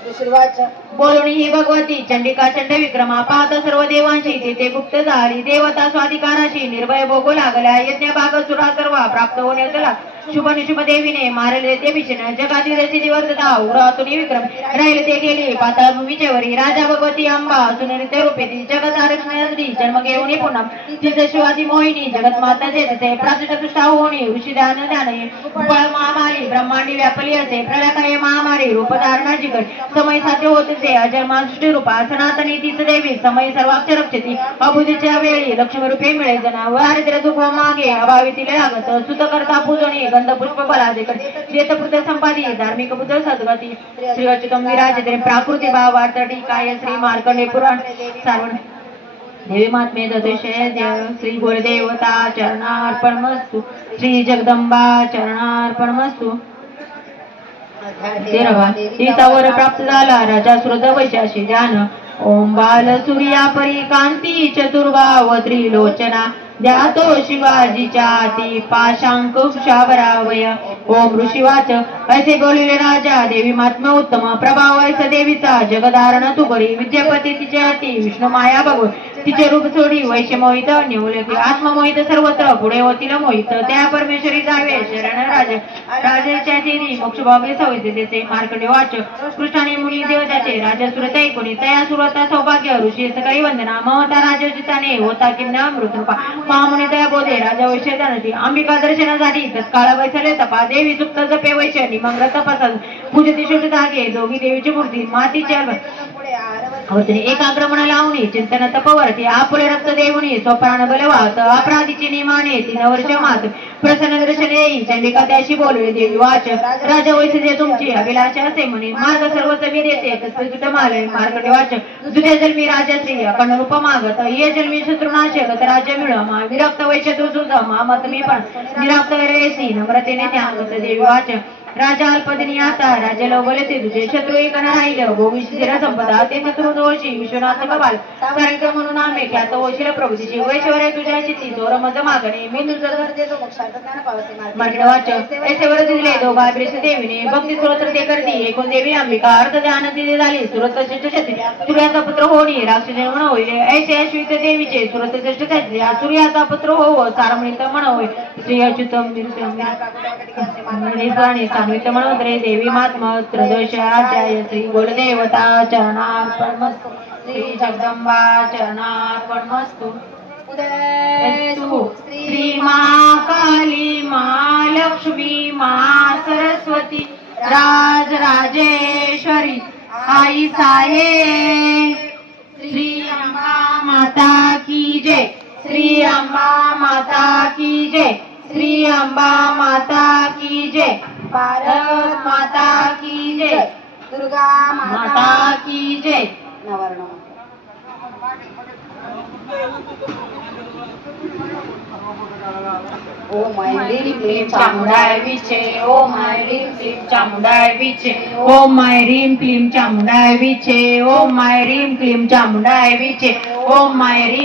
बोलणी ही भगवती चंडिका चंड विक्रमा पाहता सर्व देवांशी तेथे गुप्त झाली देवता स्वाधिकाराशी निर्भय भोगू लागल्या यज्ञ भाग सुरा सर्व प्राप्त होण्याचा शुभ निशुभ देवीने मारले ते भीषण जगातील रचिती वर्धता उरातून विक्रम राहिले ते गेले पाताळ भूमीचे वरी राजा भगवती अंबा सुनरिते रूपे ती जगत आरक्षणी जन्म घेऊन पुन्हा तिचे शिवाजी मोहिनी जगत माताचे तिथे प्राचुष्टा होणी ऋषी ध्यान ध्यान महामारी ब्रह्मांडी व्यापली असे प्रलय महामारी रूप धारणाची समय साध्य होत असे अजन्मा सृष्टी रूपा सनातनी तीच देवी समय सर्वाक्षर रक्षती अबुद्धीच्या वेळी लक्ष्मी रूपे मिळे जना वारिद्र्य दुःख मागे अभावितील लागत सुत करता पूजणी गंध पुष्प बलाधिकर चेतपुत्र संपादी धार्मिक बुद्ध सद्गती श्री अच्युतम विराजते प्राकृती भावार्थ टीकाय श्री मार्कंडे पुराण सारवण देवी महात्म्य दशय देव श्री गुरुदेवता चरणार्पणमस्तु श्री जगदंबा चरणार्पणमस्तु तीर्थावर प्राप्त झाला राजा श्रुत वैशाशी ध्यान ओम बाल सूर्या परी कांती चतुर्भाव त्रिलोचना द्यातो शिवाजीच्या हाती पाशांक शावरावय ओम ऋषिवाच ऐसे बोलिले राजा देवी महात्म्य उत्तम प्रभाव ऐसा देवीचा जगदारण तू करी विद्यापती तिच्या हाती विष्णू माया भगव तिचे रूप सोडी वैश्य मोहित निवले आत्ममोहित सर्वत्र पुढे होतील मोहित त्या परमेश्वरी जावे शरण राजाच्या देवी मोक्ष भागे सवयते मार्कंडे वाच कृष्णाने मुनी देवताचे राजा सुरत ऐकुनी तया सुरता सौभाग्य ऋषी सकाळी वंदना ममता राजोचिताने होता किन्ना मृतरूपा महामुनी दया बोधे राजा वैश्य जाणती अंबिका दर्शनासाठी तत्काळ वैसले तपा देवी सुप्त जपे वैश्य निमंग्र तपास पूजती शुद्ध धागे दोघी देवीची मूर्ती मातीच्या एकाग्रमण लावणी चिंतन तपवर्ती आपुले रक्त देवणी स्वप्राण बलवात अपराधीची निमाने 3 वर्ष मात प्रसन्न दर्शन येई चंडिका त्याशी बोलवे देवी वाच राजा वैश्य तुमची अभिलाषा असे म्हणे मार्ग सर्वच मी देते तत्सुट माले मार्कंडे वाच जुत्या जन्मी राजा श्री अखंड रूप मागत ये जन्मी शत्रुनाशक राज्य मिळ मा विरक्त वैश्य तू सुद्धा मामत मी पण निराक्त रेसी नम्रतेने त्यागत देवी वाच राजा अल्पदिनी आता राजा लवबलते तुझे शत्रू एक न राहिलं गोविंद संपदा ते दोषी विश्वनाथ कपाल सारंग म्हणून आम्ही ख्यात वशील प्रभूची वैश्वर्य तुझ्या चित्ती जोर मज मागणे मी तुझं वाच ऐसे वर दिले दोघा ब्रेश देवीने भक्ती स्तोत्र ते करती एकूण देवी अंबिका अर्थ ध्यान तिथे झाली सुरत श्रेष्ठ क्षत्रिय सूर्याचा पुत्र होणी राक्षस म्हण होईल ऐसे अश्वित देवीचे सुरत श्रेष्ठ क्षत्रिय सूर्याचा पुत्र होव सारमणित म्हण होईल श्री अच्युतम सांगित म्हणोदरे देवी महात्मा त्रयोदशाध्याय श्री गुरुदेवता चरणार्पणमस्तु श्री जगदंबा चरणार्पणमस्तु श्री मा काली मा लक्ष्मी मा सरस्वती राज राजेश्वरी आई साये श्री अंबा माता की जय श्री अंबा माता की जय श्री अंबा माता की जय भारत माता की जय दुर्गा माता की जय नवर्ण ओम माय रीम चामुंडाय विचे ओम माय रीम चामुंडाय विचे ओम माय रीम चामुंडाय विचे ओम माय रीम चामुंडाय विचे ओम माय रीम